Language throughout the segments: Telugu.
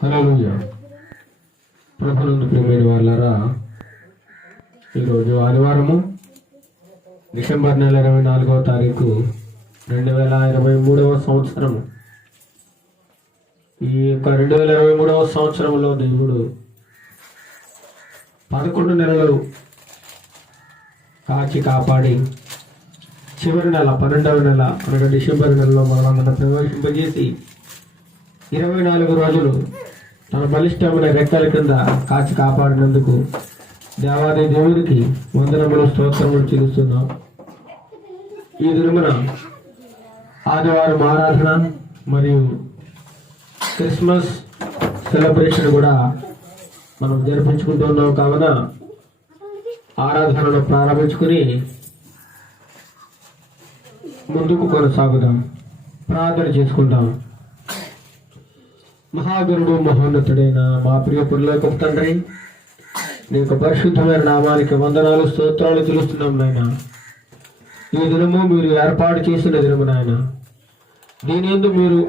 హల్లెలూయా. ప్రభువునందు ప్రియమైన వారలారా, ఈరోజు ఆదివారము డిసెంబర్ నెల 24వ తారీఖు 2023వ సంవత్సరము. ఈ యొక్క 2023వ సంవత్సరంలో దేవుడు 11 నెలలు కాచి కాపాడి చివరి నెల 12వ నెల అనగా డిసెంబర్ నెలలో మనల్ని ప్రవేశింపజేసి 24 రోజులు తన బలిష్టమైన రెక్కల కింద కాచి కాపాడినందుకు దేవాది దేవుడికి వందనములు స్తోత్రములు చెల్లిస్తున్నాం. ఈ దినమున ఆదివారం ఆరాధన మరియు క్రిస్మస్ సెలబ్రేషన్ కూడా మనం జరిపించుకుంటున్నాం. కావున ఆరాధనను ప్రారంభించుకుని ముందుకు కొనసాగుదాం, ప్రార్థన చేసుకుందాం. మహాగురుడు మహోన్నతుడైన మా ప్రియ పరలోకపు తండ్రి, నీ యొక్క పరిశుద్ధమైన నామానికి వందనాలు స్తోత్రాలు తెలుస్తున్నాం నాయన. ఈ దినము మీరు ఏర్పాటు చేసిన దినము నాయన, దీని యందు మీరు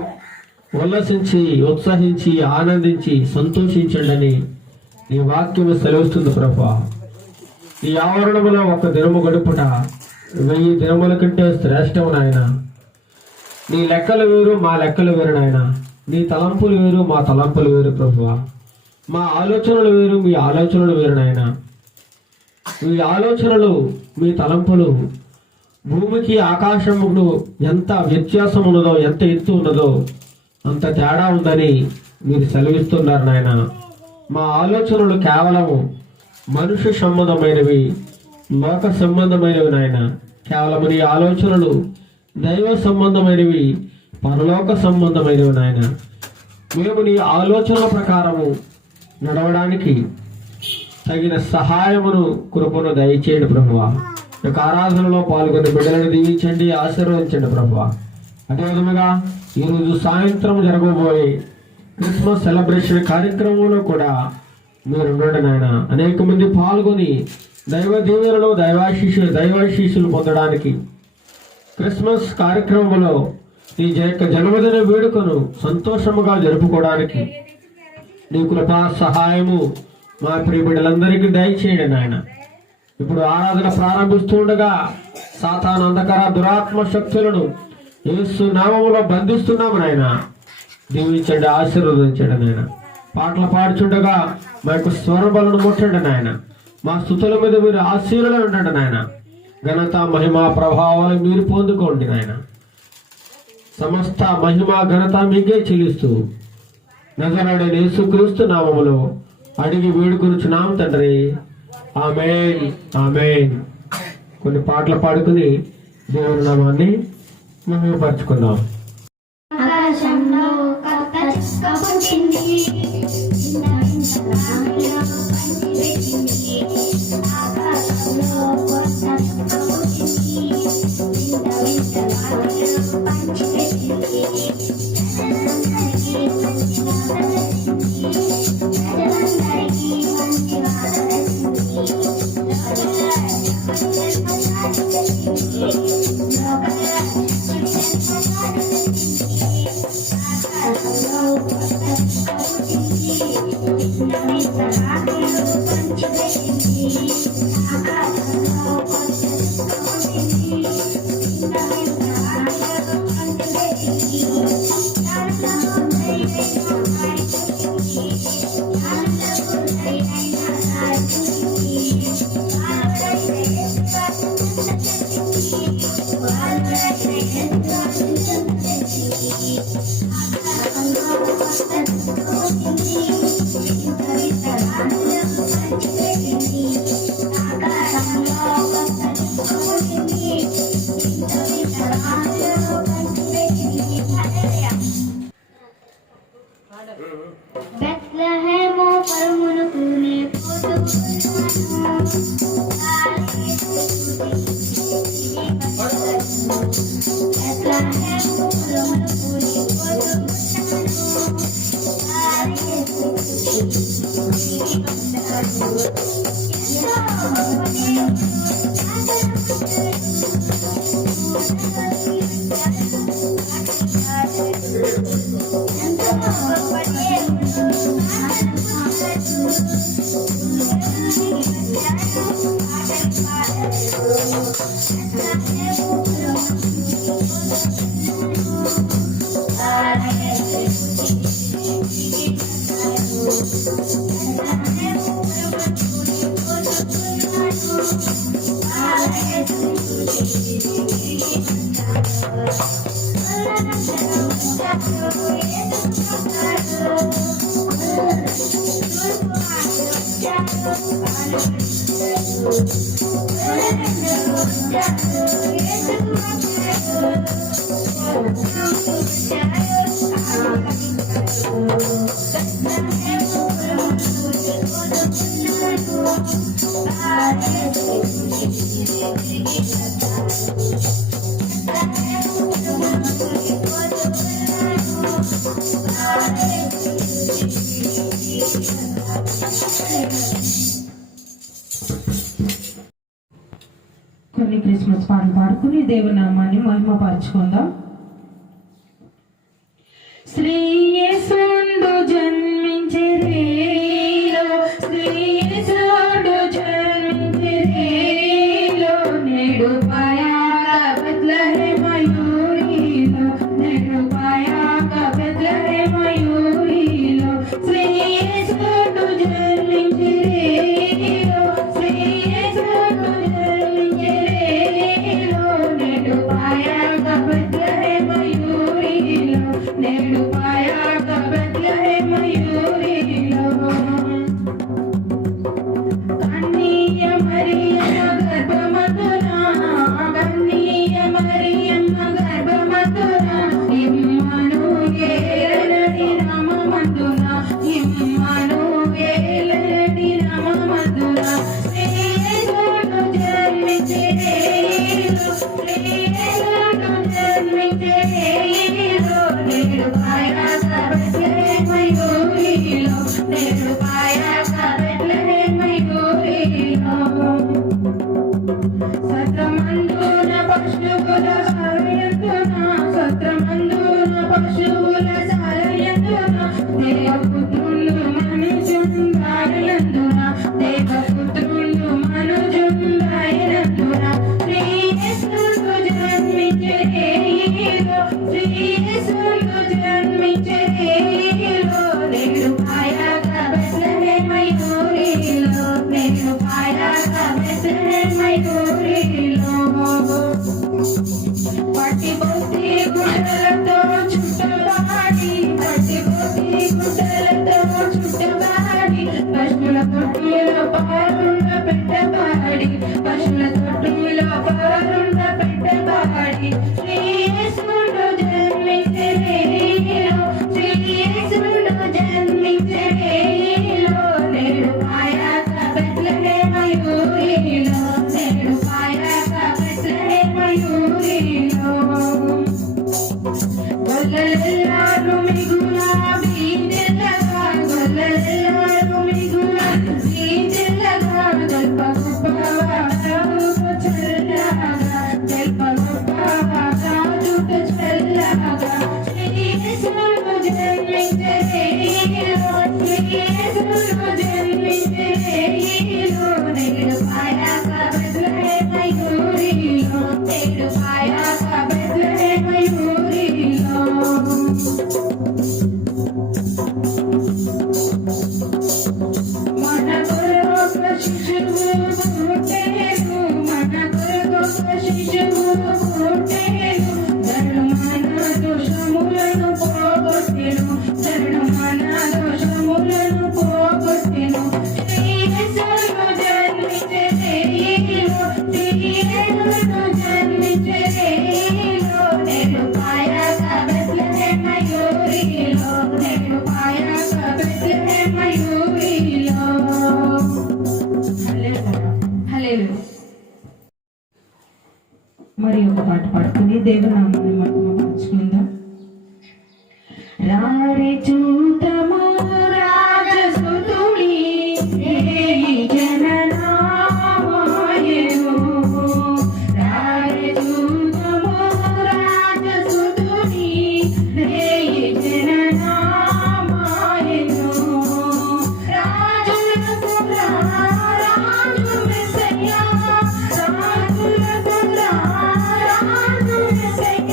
ఉల్లసించి ఉత్సహించి ఆనందించి సంతోషించండి అని నీ వాక్యము సెలవుస్తుంది ప్రభా. ఈ ఆవరణములో ఒక దినము గడుపుట 1000 దినముల కంటే శ్రేష్టము నాయన. నీ లెక్కలు వేరు, మా లెక్కలు వేరు నాయన. నీ తలంపులు వేరు, మా తలంపులు వేరు ప్రభువా. మా ఆలోచనలు వేరు, మీ ఆలోచనలు వేరు నాయన. మీ ఆలోచనలు, మీ తలంపులు భూమికి ఆకాశముకు ఎంత వ్యత్యాసం ఉన్నదో, ఎంత ఎత్తు ఉన్నదో అంత తేడా ఉందని మీరు సెలవిస్తున్నారు నాయన. మా ఆలోచనలు కేవలము మనుష్య సంబంధమైనవి, లోక సంబంధమైనవి నాయన. కేవలము నీ ఆలోచనలు దైవ సంబంధమైనవి, పరలోక సంబంధమైనవి నాయన. మేము నీ ఆలోచనల ప్రకారము నడవడానికి తగిన సహాయమును కృపను దయచేయండి ప్రభువా. ఈ యొక్క ఆరాధనలో పాల్గొని బిడ్డలను దీవించండి, ఆశీర్వదించండి ప్రభువా. అదేవిధంగా ఈరోజు సాయంత్రం జరగబోయే క్రిస్మస్ సెలబ్రేషన్ కార్యక్రమంలో కూడా మీరు ఉండండి నాయన. అనేక మంది పాల్గొని దైవ దీవెనలో దైవాశీస్సులు పొందడానికి, క్రిస్మస్ కార్యక్రమంలో ఈ యొక్క జన్మదిన వేడుకను సంతోషముగా జరుపుకోవడానికి నీ కృపా సహాయము మా ప్రియ బిడ్డలందరికీ దయచేయండి నాయన. ఇప్పుడు ఆరాధన ప్రారంభిస్తుండగా సాతాను అంధకార దురాత్మ శక్తులను యేసు నామములో బంధిస్తున్నాము నాయన. దీవించండి, ఆశీర్వదించండి నాయన. పాటలు పాడుచుండగా మా యొక్క స్వరబలను ముట్టండి నాయన. మా స్తుతుల మీద మీరు ఆశీర్వాదం ఉండండి నాయన. ఘనత మహిమ ప్రభావాలు మీరు పొందుకోండి నాయన. సమస్త మహిమ ఘనత మీకే చెల్లిస్తూ నజరేయుడైన యేసుక్రీస్తు నామములో అడిగి వేడుకొనుచున్నాం తండ్రి, ఆమేన్, ఆమేన్. కొన్ని పాటలు పాడుకుని దేవుని నామాన్ని మహిమపరచుకుందాం. ఆకాశంలో కొత్త చుక్క పుట్టింది, ఆకాశంలో కొత్త చుక్క పుట్టింది, పంచిపెట్టింది. ప్రజలందరికీ మంచి బెత్లెహేము పరమునకు నే కొన్ని క్రిస్మస్ పాటలు పాడుకుని దేవునామాన్ని మహిమపరచుకుందాం. శ్రీయేసుండు జన్మించెరేలో, శ్రీయేసుండు జన్మించెరేలో, నేడు పాయాక బెత్లెహేమయూరిలో, నేడు పాయాక బెత్లెహేమయూరిలో, శ్రీయేసుండు జన్మించెరేలో, శ్రీయేసుండు జన్మించెరేలో, నేడు పాయాక బెత్లెహేమయూరిలో, నేడు పాయాక బెత్లెహేమయూరిలో. కన్నియ మరియమ్మ గర్భమతున, కన్నియ మరియమ్మ గర్భమతున, ఇమ్మానుయేలనని నామమందున, ఇమ్మానుయేలనని నామమందున, శ్రీయేసును జన్మించెరేలో, శ్రీయేసును జన్మించెరేలో, నేడు పాయాక బెత్లెహేమయూరిలో, నేడు పాయాక బెత్లెహేమయూరిలో. సత్రమందున పశువుల సాలయందున, సత్రమందున పశువుల సాలయందున, దేవపుత్రులు మనుజుండాయనందున, దేవపుత్రులు మనుజుండాయనందున, శ్రీయేసును జన్మించెరేలో, శ్రీయేసును జన్మించెరేలో, నేడు పాయాక బెత్లెహేమయూరిలో, నేడు పాయాక బెత్లెహేమయూరిలో. పట్టిబొత్తి గుడ్డలతో చుట్టబాడి, పట్టిబొత్తి గుడ్డలతో చుట్టబాడి, పశువుల తొట్టిలో పారుండ పెట్టబాడి, పశువుల తొట్టిలో పారుండ పెట్టబాడి, శ్రీయేసును జన్మించెరేలో, శ్రీయేసును జన్మించెరేలో, నేడు పాయాక బెత్లెహేమయూరిలో, నేడు పాయాక బెత్లెహేమయూరిలో. గొల్లలెల్లారు మిగుల వీధిల్లగా, గొల్లలెల్లారు మిగుల వీధిల్లగా, జల్పగొప్పవాడాడుట చల్లగా, జల్పగొప్పవాడాడుట చల్లగా, శ్రీయేసును జన్మించెరేలో, శ్రీయేసును జన్మించెరేలో, నేడు పాయాక బెత్లెహేమయూరిలో, నేడు పాయాక బెత్లెహేమయూరిలో. మన కొరకు శిశువు పుట్టెను, మన కొరకు శిశువు పుట్టెను, ధను మన దోషములను పోగొట్టెను, ధను మన దోషములను పోగొట్టెను, శ్రీయేసును జన్మించెరేలో, శ్రీయేసును జన్మించెరేలో, నేడు పాయాక బెత్లెహేమయూరిలో, నేడు పాయాక బెత్లెహేమయూరిలో. హల్లెలూయా. మరి ఒక పాట పాడుకుని దేవునామాన్ని మహిమపరచుకుందాం. రారే చూతము రాజసుతుని, రేయి జననామాయను, రారే చూతము రాజసుతుని, రేయి జననామాయను, రాజులకు రాజు మెస్సయ్యా, రాజులకు రాజు మెస్సయ్యా,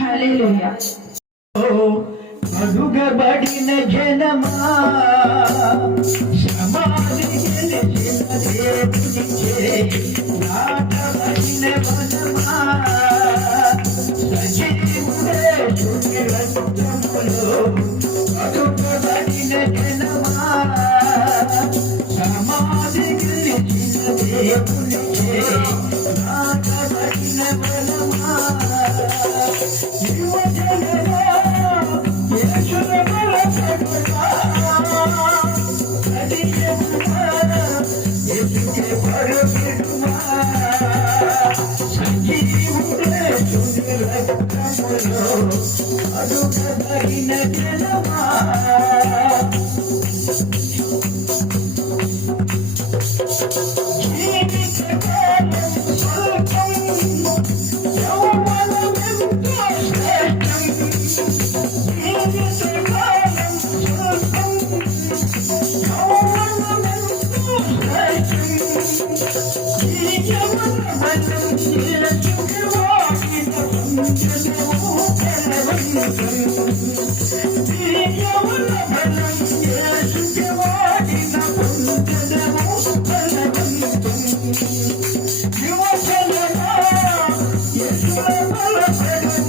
హల్లెలూయా. అడుగబడిన జనమా సమాధి గెలిచిన దేవునిచే నాటబడిన వనమా సజీవుడే శుని రక్తములో అడుగబడిన జనమా సమాధి గెలిచిన దేవునిచే నాటబడిన వనమా అడుగబడిన జనమా జీవితకాలం స్వల్పం యౌవనమెంతో శ్రేష్టం జీవితకాలం స్వల్పం యౌవనమెంతో శ్రేష్టం ఈ యౌవనమనం నిలచుకువాడిన పుంజనము బలవంతం ఈ యౌవనమనం నిలచుకువాడిన పుంజనము బలవంతం యువజనమా యేసుల బలపడము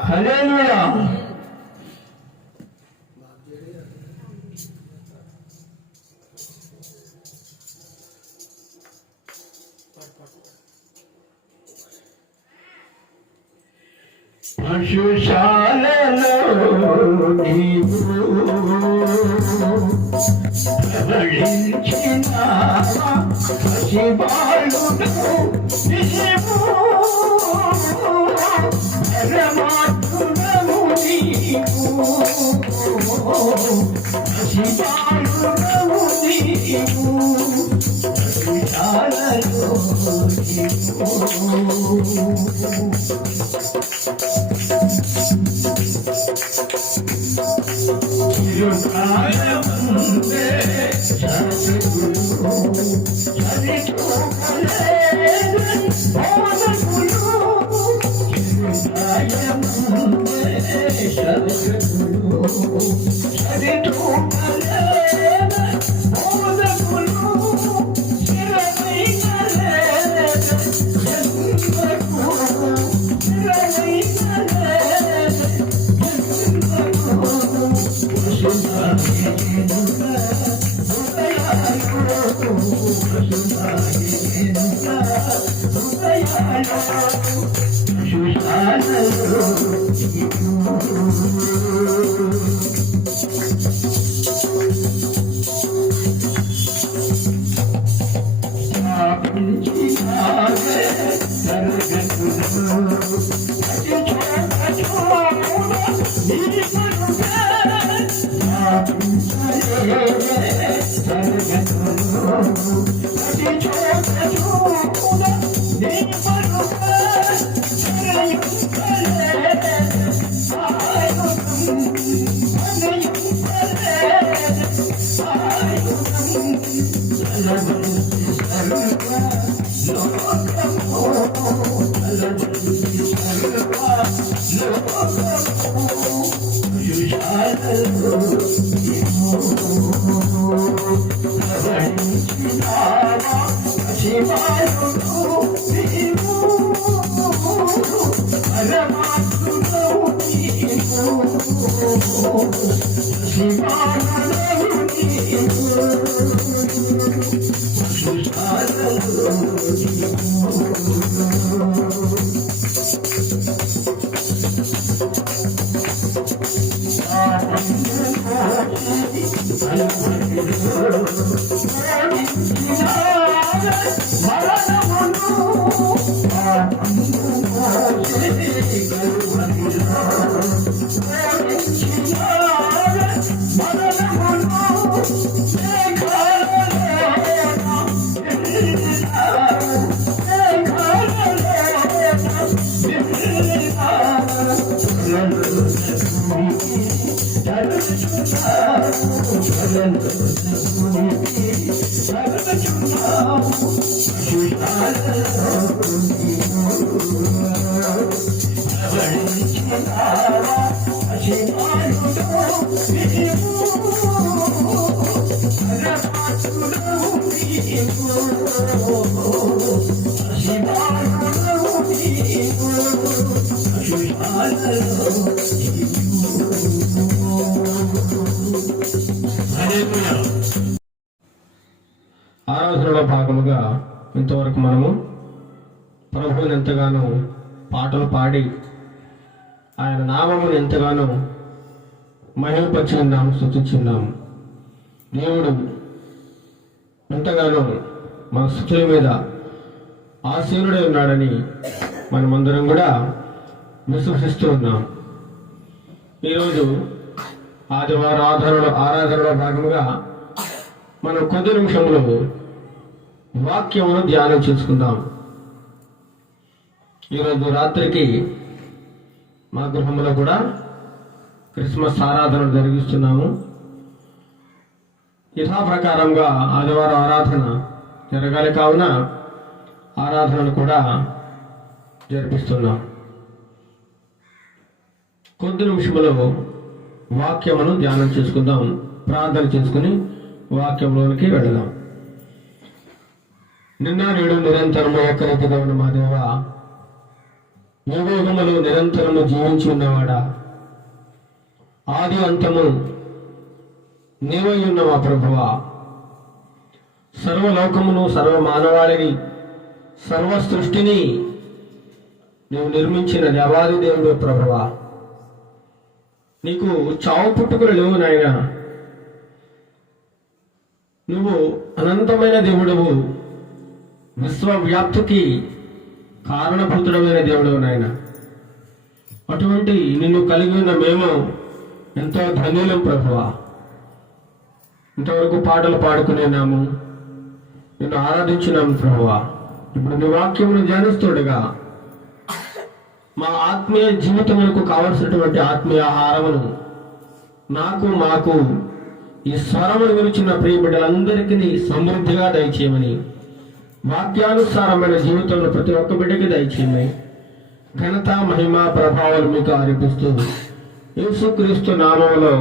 Hallelujah. పశుశాలలో నీవు ప్రవళించిన పసిబాలుడు నీవు పరమాత్ముడవు నీవు పసిబాలుడవు నీవు పశుశాలలో ఆరాధనలో భాగముగా ఇంతవరకు మనము ప్రభువుని ఎంతగానో పాటలు పాడి ఆయన నామమును ఎంతగానో మహిమపరిచి ఉన్నాము, స్తుతించున్నాము. దేవుడు ఎంతగానో మన స్తుతుల మీద ఆసీనుడై ఉన్నాడని మనమందరం కూడా విశ్వసిస్తూ ఉన్నాం. ఈరోజు ఆదివారం ఆరాధనలో భాగముగా మనం కొద్ది నిమిషంలో వాక్యమును ధ్యానం చేసుకుందాం. ఈరోజు రాత్రికి మా గృహంలో కూడా క్రిస్మస్ ఆరాధన జరిగిస్తున్నాము. యథాప్రకారంగా ఆదివారం ఆరాధన జరగాలి కావున ఆరాధనను కూడా జరిపిస్తున్నాం. కొద్ది నిమిషంలో వాక్యమును ధ్యానం చేసుకుందాం. ప్రార్థన చేసుకుని వాక్యంలోనికి వెళదాం. నిన్న నేడు నిరంతరము ఏకరీతిగా ఉన్న మా దేవ, యుగములు నిరంతరము జీవించి ఉన్నవాడా, ఆది అంతము నీవై ఉన్న మా ప్రభువా, సర్వలోకమును సర్వ మానవాళిని సర్వ సృష్టిని నీవు నిర్మించిన దేవాది దేవుడు ప్రభువా. నీకు చావు పుట్టుకలు లేవు నాయనా. నువ్వు అనంతమైన దేవుడవు, విశ్వవ్యాప్తికి కారణభూతుడమైన దేవుడవు నాయన. అటువంటి నిన్ను కలిగి ఉన్న మేము ఎంతో ధన్యులం ప్రభువా. ఇంతవరకు పాటలు పాడుకునేనాము, నిన్ను ఆరాధించినాము ప్రభువా. ఇప్పుడు నీ వాక్యమును ధ్యానిస్తుండగా మా ఆత్మీయ జీవితములకు కావలసినటువంటి ఆత్మీయ ఆహారమును మాకు ఈ స్వరమును గురించిన ప్రియ బిడ్డలందరికీ సమృద్ధిగా దయచేయమని, వాక్యానుసారమైన జీవితంలో ప్రతి ఒక్క బిడ్డకి దయచేయమని, ఘనత మహిమ ప్రభావాలు మీకు ఆరోపిస్తూ యేసుక్రీస్తు నామములో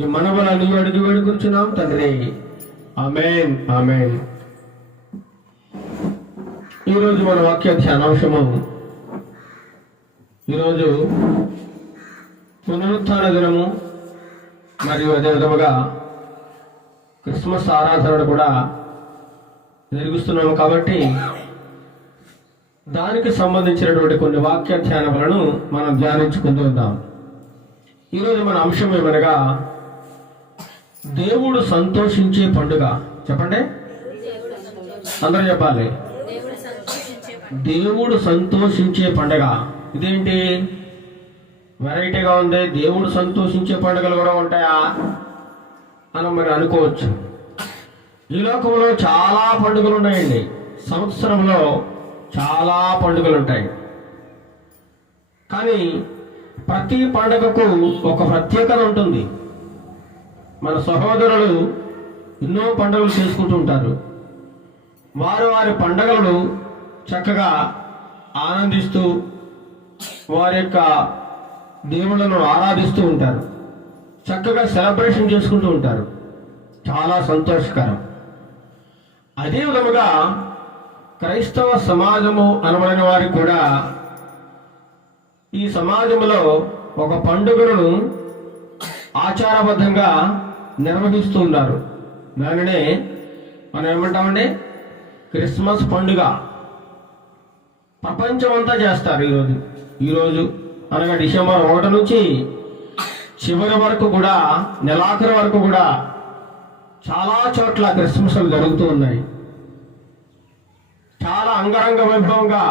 ఈ మనవలని అడిగి వేడుకుంటున్నాం తండ్రి. ఆమేన్, ఆమేన్. ఈరోజు మన వాక్య ధ్యానాంశము, ఈరోజు పునరుత్థాన దినము మరియు అదేవిధముగా క్రిస్మస్ ఆరాధన కూడా జరిగిస్తున్నాము కాబట్టి దానికి సంబంధించినటువంటి కొన్ని వాక్య ధ్యానములను మనం ధ్యానించుకుంటూ ఉందాం. ఈరోజు మన అంశం ఏమనగా దేవుడు సంతోషించే పండుగ. చెప్పండి, అందరూ చెప్పాలి. దేవుడు సంతోషించే పండుగ. ఇదేంటి వెరైటీగా ఉంది, దేవుడు సంతోషించే పండుగలు కూడా ఉంటాయా అని మరి అనుకోవచ్చు. ఈ లోకంలో చాలా పండుగలు ఉన్నాయండి. సంవత్సరంలో చాలా పండుగలు ఉంటాయి. కానీ ప్రతి పండుగకు ఒక ప్రత్యేకత ఉంటుంది. మన సహోదరులు ఎన్నో పండుగలు చేసుకుంటూ ఉంటారు. వారి పండుగలను చక్కగా ఆనందిస్తూ వారి యొక్క దేవుళ్ళను ఆరాధిస్తూ ఉంటారు. చక్కగా సెలబ్రేషన్ చేసుకుంటూ ఉంటారు. చాలా సంతోషకరం. అదే విధముగా క్రైస్తవ సమాజము అనబడిన వారికి కూడా ఈ సమాజంలో ఒక పండుగను ఆచారబద్ధంగా నిర్వహిస్తూ ఉన్నారు. దానినే మనం ఏమంటామండి, క్రిస్మస్ పండుగ. ప్రపంచం అంతా చేస్తారు ఈరోజు అనగా డిసెంబర్ 1 నుంచి చివరి వరకు కూడా, నెలాఖరు వరకు కూడా చాలా చోట్ల క్రిస్మస్లు జరుగుతూ ఉన్నాయి. చాలా అంగరంగ వైభవంగా,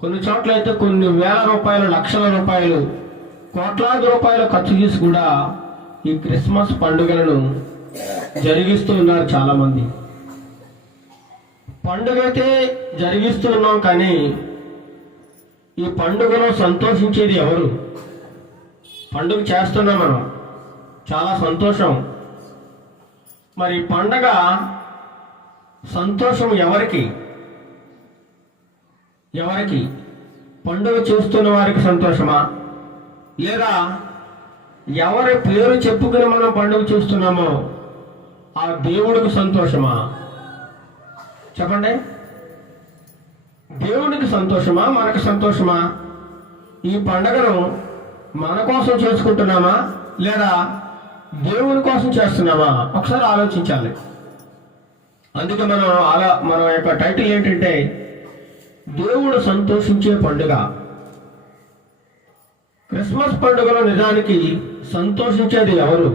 కొన్ని చోట్ల అయితే కొన్ని వేల రూపాయలు, లక్షల రూపాయలు, కోట్లాది రూపాయలు ఖర్చు చేసి కూడా ఈ క్రిస్మస్ పండుగలను జరిగిస్తూ ఉన్నారు చాలామంది. పండుగ అయితే జరిగిస్తూ ఉన్నాం, కానీ ఈ పండుగలో సంతోషించేది ఎవరు? పండుగ చేస్తున్నాం మనం, చాలా సంతోషం. మరి పండగ సంతోషం ఎవరికి? పండుగ చేస్తున్న వారికి సంతోషమా, లేదా ఎవరి పేరు చెప్పుకుని మనం పండుగ చేస్తున్నామో ఆ దేవుడికి సంతోషమా? చెప్పండి. దేవుడికి సంతోషమా, మనకు సంతోషమా? ఈ పండుగను మన కోసం చేసుకుంటున్నామా, లేదా దేవుని కోసం చేస్తున్నామా? ఒకసారి ఆలోచించాలి. అందుకే మన యొక్క టైటిల్ ఏంటంటే దేవుడు సంతోషించే పండుగ. క్రిస్మస్ పండుగలో నిజానికి సంతోషించేది ఎవరు?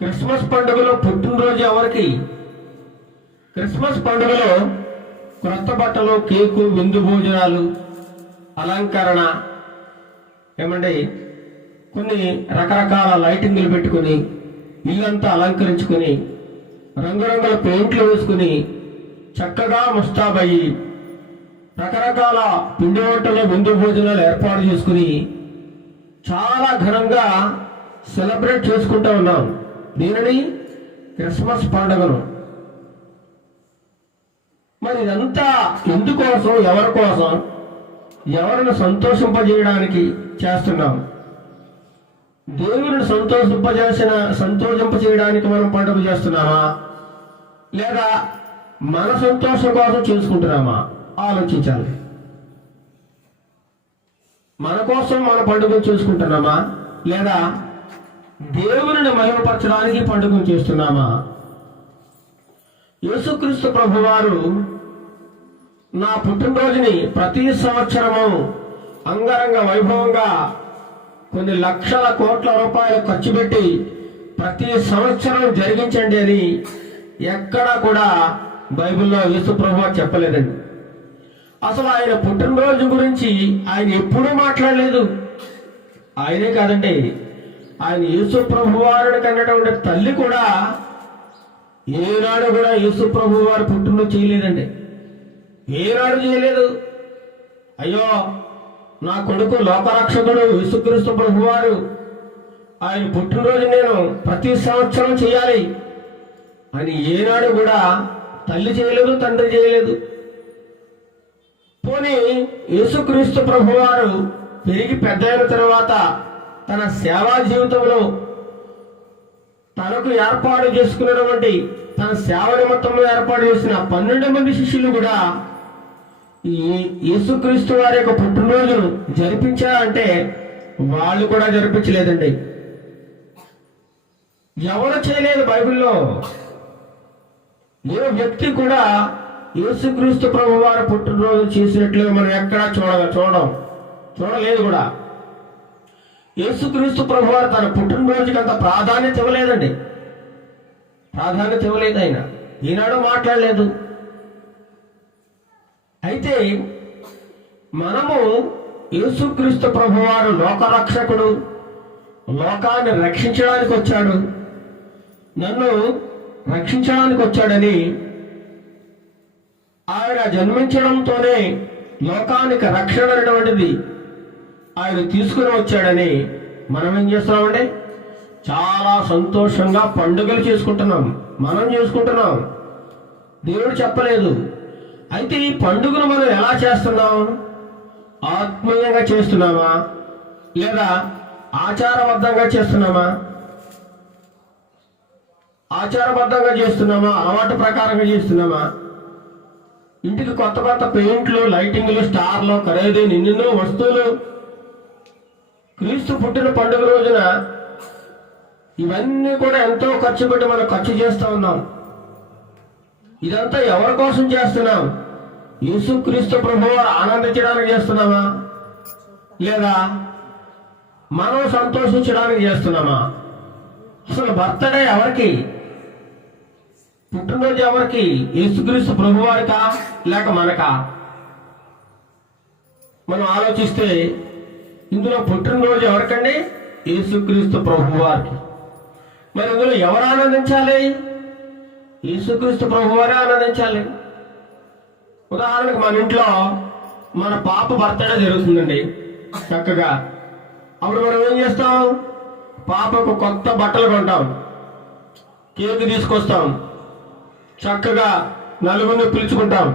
క్రిస్మస్ పండుగలో పుట్టినరోజు ఎవరికి? క్రిస్మస్ పండుగలో క్రొత్త బట్టలు, కేకు, విందు భోజనాలు, అలంకరణ, ఏమండి కొన్ని రకరకాల లైటింగులు పెట్టుకుని ఇల్లంతా అలంకరించుకుని రంగురంగుల పెయింట్లు వేసుకుని చక్కగా ముస్తాబయ్యి రకరకాల పిండి వంటలు, విందు భోజనాలు ఏర్పాటు చేసుకుని చాలా ఘనంగా సెలబ్రేట్ చేసుకుంటూ ఉన్నాం. దీనిని క్రిస్మస్ పండుగను. మరి ఇదంతా ఎందుకోసం, ఎవరి కోసం, ఎవరిని సంతోషింపజేయడానికి చేస్తున్నాం? దేవుని సంతోషింపజేయడానికి మనం పండుగ చేస్తున్నామా, లేదా మన సంతోషం కోసం చేసుకుంటున్నామా? ఆలోచించాలి. మన కోసం మన పండుగను చేసుకుంటున్నామా, లేదా దేవుని మహిమపరచడానికి పండుగను చేస్తున్నామా? యేసుక్రీస్తు ప్రభువారు నా పుట్టినరోజుని ప్రతి సంవత్సరము అంగరంగ వైభవంగా కొన్ని లక్షల కోట్ల రూపాయలు ఖర్చు పెట్టి ప్రతి సంవత్సరం జరిగించండి అని ఎక్కడా కూడా బైబిల్లో యేసు ప్రభువు చెప్పలేదండి. అసలు ఆయన పుట్టినరోజు గురించి ఆయన ఎప్పుడూ మాట్లాడలేదు. ఆయనే కాదండి, ఆయన యేసు ప్రభువారుని కన్నటువంటి తల్లి కూడా ఏనాడు కూడా యేసు ప్రభు వారు పుట్టినరోజు చేయలేదండి. ఏనాడు చేయలేదు. అయ్యో, నా కొడుకు లోకరక్షకుడు యేసుక్రీస్తు ప్రభు వారు ఆయన పుట్టినరోజు నేను ప్రతి సంవత్సరం చేయాలి అని ఏనాడు కూడా తల్లి చేయలేదు, తండ్రి చేయలేదు. పోనీ యేసుక్రీస్తు ప్రభు వారు పెరిగి పెద్ద అయిన తర్వాత తన సేవా జీవితంలో తనకు ఏర్పాటు చేసుకున్నటువంటి, తన సేవ నిమిత్తంలో ఏర్పాటు చేసిన 12 మంది శిష్యులు కూడా ఈ యేసుక్రీస్తు వారి యొక్క పుట్టినరోజును జరిపించారంటే వాళ్ళు కూడా జరిపించలేదండి. ఎవరు చేయలేదు. బైబిల్లో ఏ వ్యక్తి కూడా యేసుక్రీస్తు ప్రభు వారి పుట్టినరోజు చేసినట్లుగా మనం ఎక్కడా చూడలేదు కూడా. యేసుక్రీస్తు ప్రభు వారు తన పుట్టినరోజుకి అంత ప్రాధాన్యత ఇవ్వలేదండి. ఆయన ఈనాడు మాట్లాడలేదు. అయితే మనము యేసుక్రీస్తు ప్రభు వారు లోకరక్షకుడు, లోకాన్ని రక్షించడానికి వచ్చాడు, నన్ను రక్షించడానికి వచ్చాడని, ఆయన జన్మించడంతోనే లోకానికి రక్షణ అనేటువంటిది ఆయన తీసుకుని వచ్చాడని మనం ఏం చేస్తున్నామంటే చాలా సంతోషంగా పండుగలు చేసుకుంటున్నాం. మనం చేసుకుంటున్నాం, దేవుడు చెప్పలేదు. అయితే ఈ పండుగను మనం ఎలా చేస్తున్నాం? ఆత్మీయంగా చేస్తున్నామా, లేదా ఆచారబద్ధంగా చేస్తున్నామా? ఆచారబద్ధంగా చేస్తున్నామా, అలవాటు ప్రకారంగా చేస్తున్నామా? ఇంటికి కొత్త కొత్త పెయింట్లు, లైటింగ్లు, స్టార్లు, ఖరీదైన ఎన్నెన్నో వస్తువులు, క్రీస్తు పుట్టిన పండుగ రోజున ఇవన్నీ కూడా ఎంతో ఖర్చు పెట్టి మనం ఖర్చు చేస్తూ ఉన్నాం. ఇదంతా ఎవరి కోసం చేస్తున్నాం? యేసుక్రీస్తు ప్రభువు ఆనందించడానికి చేస్తున్నామా, లేదా మనం సంతోషించడానికి చేస్తున్నామా? అసలు బర్త్డే ఎవరికి? పుట్టినరోజు ఎవరికి? యేసుక్రీస్తు ప్రభువారికా లేక మనకా? మనం ఆలోచిస్తే ఇందులో పుట్టినరోజు ఎవరికండి? యేసుక్రీస్తు ప్రభువారికి. మరి ఇందులో ఎవరు ఆనందించాలి? యేసుక్రీస్తు ప్రభువారే ఆనందించాలి. ఉదాహరణకు మన ఇంట్లో మన పాప బర్త్డే జరుగుతుందండి చక్కగా. అప్పుడు మనం ఏం చేస్తాం? పాపకు కొత్త బట్టలు కొంటాం, కేక్ తీసుకొస్తాం, చక్కగా నలుగురిని పిలుచుకుంటాం.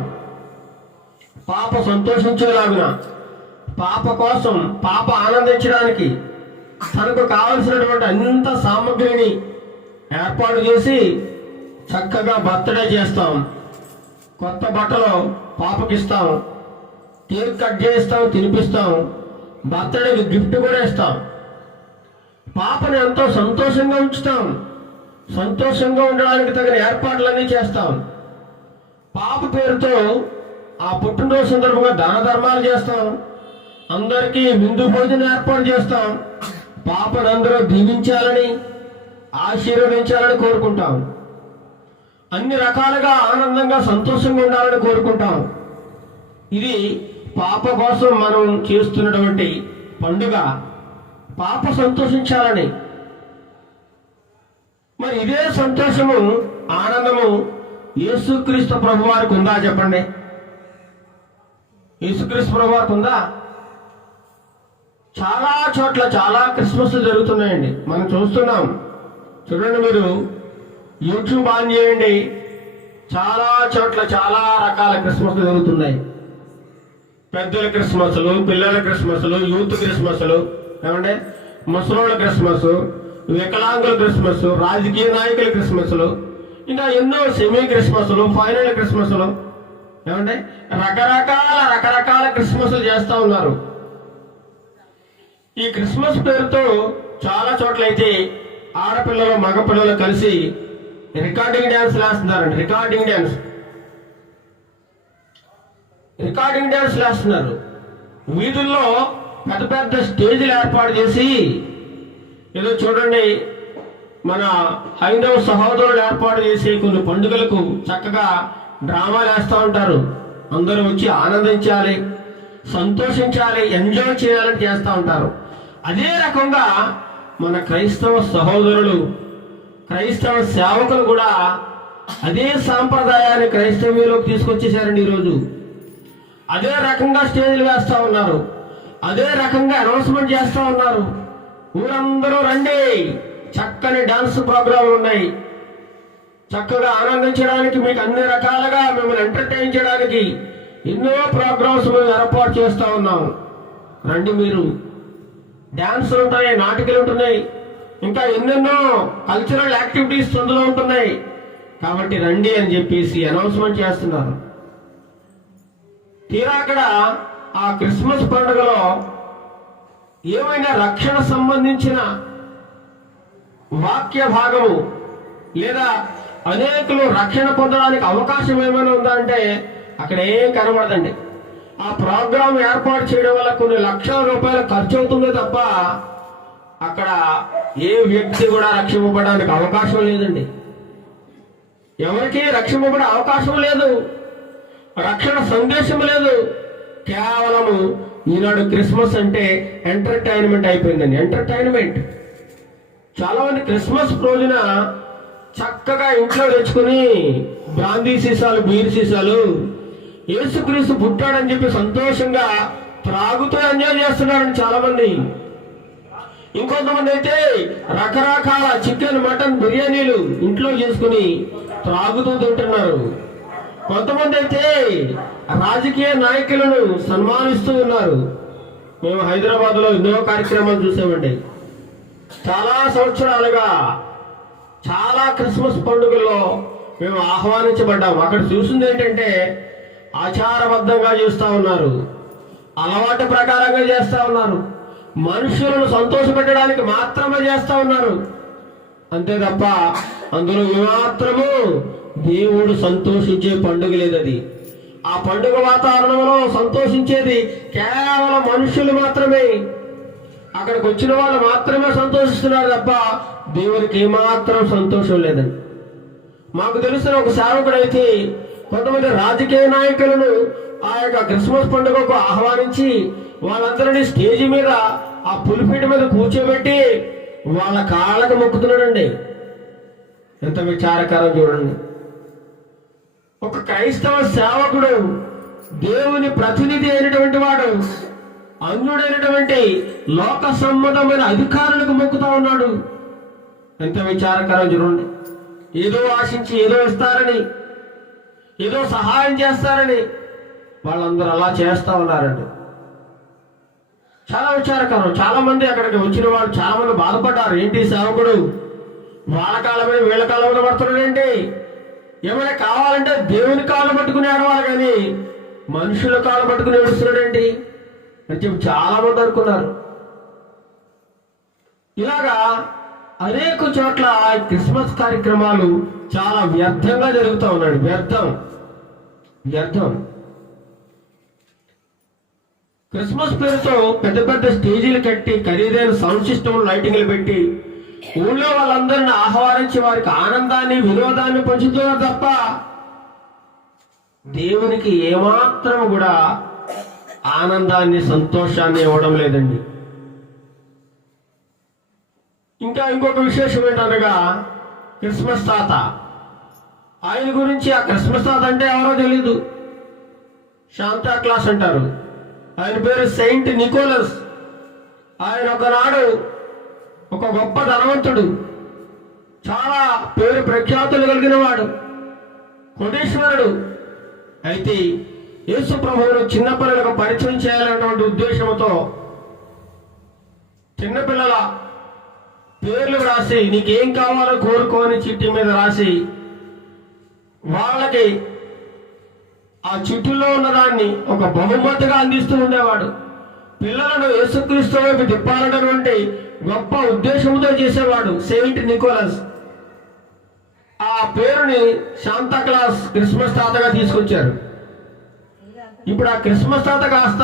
పాప సంతోషించేలాగున, పాప కోసం, పాప ఆనందించడానికి తనకు కావలసినటువంటి అంత సామగ్రిని ఏర్పాటు చేసి చక్కగా బర్త్డే చేస్తాం. కొత్త బట్టలు పాపకిస్తాం, కేక్ కట్ చేస్తాం, తినిపిస్తాం, బర్త్డేకి గిఫ్ట్ కూడా ఇస్తాం. పాపని ఎంతో సంతోషంగా ఉంచుతాం, సంతోషంగా ఉండడానికి తగిన ఏర్పాట్లన్నీ చేస్తాం. పాప పేరుతో ఆ పుట్టినరోజు సందర్భంగా దాన ధర్మాలు చేస్తాం, అందరికీ విందు భోజనం ఏర్పాటు చేస్తాం. పాపను అందరూ దీవించాలని, ఆశీర్వదించాలని కోరుకుంటాం. అన్ని రకాలుగా ఆనందంగా సంతోషంగా ఉండాలని కోరుకుంటాం. ఇది పాప కోసం మనం చేస్తున్నటువంటి పండుగ, పాప సంతోషించాలని. మరి ఇదే సంతోషము, ఆనందము యేసుక్రీస్తు ప్రభువారికి ఉందా చెప్పండి? యేసుక్రీస్తు ప్రభువారికి ఉందా? చాలా చోట్ల చాలా క్రిస్మస్లు జరుగుతున్నాయండి, మనం చూస్తున్నాం. చూడండి, మీరు యూట్యూబ్ ఆన్ చేయండి, చాలా చోట్ల చాలా రకాల క్రిస్మస్లు జరుగుతున్నాయి. పెద్దల క్రిస్మస్లు, పిల్లల క్రిస్మస్లు, యూత్ క్రిస్మస్లు, ఏమంటే ముసలోళ్ళ క్రిస్మస్, వికలాంగుల క్రిస్మస్, రాజకీయ నాయకుల క్రిస్మస్లు, ఇంకా ఎన్నో సెమీ క్రిస్మస్లు, ఫైనల్ క్రిస్మస్లు, ఏమంటే రకరకాల క్రిస్మస్లు చేస్తూ ఉన్నారు. ఈ క్రిస్మస్ పేరుతో చాలా చోట్ల అయితే ఆడపిల్లలు మగపిల్లలు కలిసి రికార్డింగ్ డ్యాన్స్ వేస్తున్నారండి. రికార్డింగ్ డ్యాన్స్ వేస్తున్నారు. వీధుల్లో పెద్ద పెద్ద స్టేజీలు ఏర్పాటు చేసి, ఏదో చూడండి మన హైందవ సహోదరులు ఏర్పాటు చేసి కొన్ని పండుగలకు చక్కగా డ్రామాలు వేస్తూ ఉంటారు. అందరూ వచ్చి ఆనందించాలి, సంతోషించాలి, ఎంజాయ్ చేయాలని చేస్తూ ఉంటారు. అదే రకంగా మన క్రైస్తవ సహోదరులు, క్రైస్తవ సేవకులు కూడా అదే సాంప్రదాయాన్ని క్రైస్తవ్యంలోకి తీసుకొచ్చేసారండి ఈరోజు. అదే రకంగా స్టేజ్లు వేస్తూ ఉన్నారు, అదే రకంగా అనౌన్స్మెంట్ చేస్తూ ఉన్నారు. ఊరందరూ రండి, చక్కని డాన్స్ ప్రోగ్రాంలు ఉన్నాయి, చక్కగా ఆనందించడానికి, మీకు అన్ని రకాలుగా మిమ్మల్ని ఎంటర్టైన్ చేయడానికి ఎన్నో ప్రోగ్రామ్స్ మేము ఏర్పాటు చేస్తూ ఉన్నాం. రండి, మీరు డాన్సులు ఉంటాయి, నాటికలు ఉంటున్నాయి, ఇంకా ఎన్నెన్నో కల్చరల్ యాక్టివిటీస్ అందులో ఉంటున్నాయి. కాబట్టి రండి అని చెప్పేసి అనౌన్స్మెంట్ చేస్తున్నారు. తీరా అక్కడ ఆ క్రిస్మస్ పండుగలో ఏమైనా రక్షణ సంబంధించిన వాక్య భాగము లేదా అనేకులు రక్షణ పొందడానికి అవకాశం ఏమైనా ఉందా అంటే అక్కడ ఏం కనబడదండి. ఆ ప్రోగ్రాం ఏర్పాటు చేయడం వల్ల కొన్ని లక్షల రూపాయలు ఖర్చు అవుతుందే తప్ప అక్కడ ఏ వ్యక్తి కూడా రక్షింపబడడానికి అవకాశం లేదండి. ఎవరికి రక్షింపబడే అవకాశం లేదు, రక్షణ సందేశం లేదు. కేవలము ఈనాడు క్రిస్మస్ అంటే ఎంటర్టైన్మెంట్ అయిపోయిందండి. ఎంటర్టైన్మెంట్. చాలా మంది క్రిస్మస్ రోజున చక్కగా ఇంట్లో తెచ్చుకుని బ్రాందీ సీసాలు, బీర్ సీసాలు, యేసుక్రీస్తు పుట్టాడని చెప్పి సంతోషంగా త్రాగుతూ ఎంజాయ్ చేస్తున్నారండి చాలా మంది. ఇంకొంతమంది అయితే రకరకాల చికెన్, మటన్, బిర్యానీలు ఇంట్లో చేసుకుని త్రాగుతూ తింటున్నారు. కొంతమంది అయితే రాజకీయ నాయకులను సన్మానిస్తూ ఉన్నారు. మేము హైదరాబాద్ లో ఎన్నో కార్యక్రమాలు చూసామండి. చాలా సంవత్సరాలుగా చాలా క్రిస్మస్ పండుగల్లో మేము ఆహ్వానించబడ్డాము. అక్కడ చూసింది ఏంటంటే ఆచారబద్ధంగా చేస్తూ ఉన్నారు, అలవాటు ప్రకారంగా చేస్తూ ఉన్నారు, మనుషులను సంతోషపెట్టడానికి మాత్రమే చేస్తూ ఉన్నారు. అంతే తప్ప అందులో ఏమాత్రము దేవుడు సంతోషించే పండుగ లేదది. ఆ పండుగ వాతావరణంలో సంతోషించేది కేవలం మనుషులు మాత్రమే. అక్కడికి వచ్చిన వాళ్ళు మాత్రమే సంతోషిస్తున్నారు తప్ప దేవునికి ఏమాత్రం సంతోషం లేదండి. మాకు తెలిసిన ఒక సేవకుడు అయితే కొంతమంది రాజకీయ నాయకులను ఆ యొక్క క్రిస్మస్ పండుగకు ఆహ్వానించి వాళ్ళందరినీ స్టేజి మీద ఆ పులిపీట మీద కూర్చోబెట్టి వాళ్ళ కాళ్ళకు మొక్కుతున్నాడండి. ఎంత విచారకరం చూడండి. ఒక క్రైస్తవ సేవకుడు దేవుని ప్రతినిధి అయినటువంటి వాడు అన్యుడైనటువంటి లోక సంబంధమైన అధికారులకు మొక్కుతా ఉన్నాడు. ఎంత విచారకరం చూడండి. ఏదో ఆశించి ఏదో ఇస్తారని, ఏదో సహాయం చేస్తారని వాళ్ళందరూ అలా చేస్తా ఉన్నారండి. చాలా విచారకరం. చాలా మంది అక్కడికి వచ్చిన వాళ్ళు చాలా మంది బాధపడ్డారు. ఏంటి సేవకుడు వాళ్ళ కాలమని వీళ్ళ కాలంలో పడుతున్నాడు ఏంటి? ఏమైనా కావాలంటే దేవుని కాళ్ళు పట్టుకుని ఆడవాలి కానీ మనుషుల కాళ్ళు పట్టుకుని ఏడుస్తున్నాడేంటి అని చెప్పి చాలా మంది అనుకున్నారు. ఇలాగా అనేక చోట్ల క్రిస్మస్ కార్యక్రమాలు చాలా వ్యర్థంగా జరుగుతూ ఉన్నాడు. వ్యర్థం. క్రిస్మస్ పేరుతో పెద్ద పెద్ద స్టేజీలు కట్టి ఖరీదైన సౌండ్ సిస్టమ్ లైటింగ్లు పెట్టి ఊళ్ళో వాళ్ళందరిని ఆహ్వానించి వారికి ఆనందాన్ని వినోదాన్ని పంచుతున్నారు తప్ప దేవునికి ఏమాత్రం కూడా ఆనందాన్ని సంతోషాన్ని ఇవ్వడం లేదండి. ఇంకా ఇంకొక విశేషం ఏంటనగా క్రిస్మస్ తాత. ఆయన గురించి ఆ క్రిస్మస్ తాత అంటే ఎవరో తెలీదు. శాంతా క్లాస్ అంటారు. ఆయన పేరు సెయింట్ నికోలస్. ఆయన ఒకనాడు ఒక గొప్ప ధనవంతుడు, చాలా పేరు ప్రఖ్యాతులు కలిగిన వాడు, కోటీశ్వరుడు. అయితే యేసు ప్రభువును చిన్నపిల్లలకు పరిచయం చేయాలన్నటువంటి ఉద్దేశంతో చిన్నపిల్లల పేర్లు రాసి నీకేం కావాలో కోరుకోని చిట్టి మీద రాసి వాళ్ళకి ఆ చిట్టులో ఉన్నదాన్ని ఒక బహుమతిగా అందిస్తూ ఉండేవాడు. పిల్లలను యేసుక్రీస్తు వైపు తిప్పాలన్నటువంటి గొప్ప ఉద్దేశంతో చేసేవాడు సెయింట్ నికోలస్. ఆ పేరుని శాంతా క్లాస్ క్రిస్మస్ తాతగా తీసుకొచ్చారు. ఇప్పుడు ఆ క్రిస్మస్ తాత కాస్త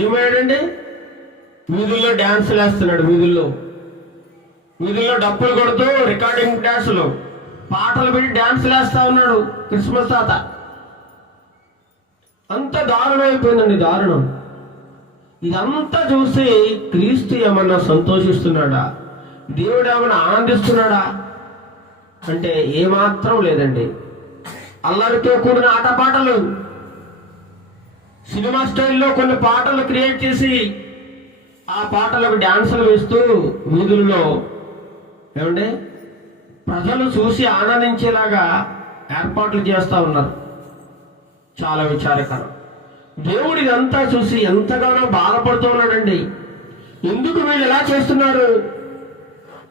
ఏమయ్యాడండి? వీధుల్లో డ్యాన్సులు వేస్తున్నాడు. వీధుల్లో డప్పులు కొడుతూ రికార్డింగ్ డ్యాన్సులు పాటలు పెట్టి డ్యాన్సులు వేస్తా ఉన్నాడు క్రిస్మస్ తాత. అంత దారుణం అయిపోయిందండి, దారుణం. ఇదంతా చూసి క్రీస్తు ఏమన్నా సంతోషిస్తున్నాడా? దేవుడు ఏమన్నా ఆనందిస్తున్నాడా అంటే ఏమాత్రం లేదండి. అల్లరితో కూడిన ఆటపాటలు, సినిమా స్టైల్లో కొన్ని పాటలు క్రియేట్ చేసి ఆ పాటలకు డ్యాన్సులు వేస్తూ వీధుల్లో ఏమంటే ప్రజలు చూసి ఆనందించేలాగా ఏర్పాట్లు చేస్తూ ఉన్నారు. చాలా విచారకరం. దేవుడు ఇదంతా చూసి ఎంతగానో బాధపడుతూ ఉన్నాడండి. ఎందుకు వీళ్ళు ఎలా చేస్తున్నారు?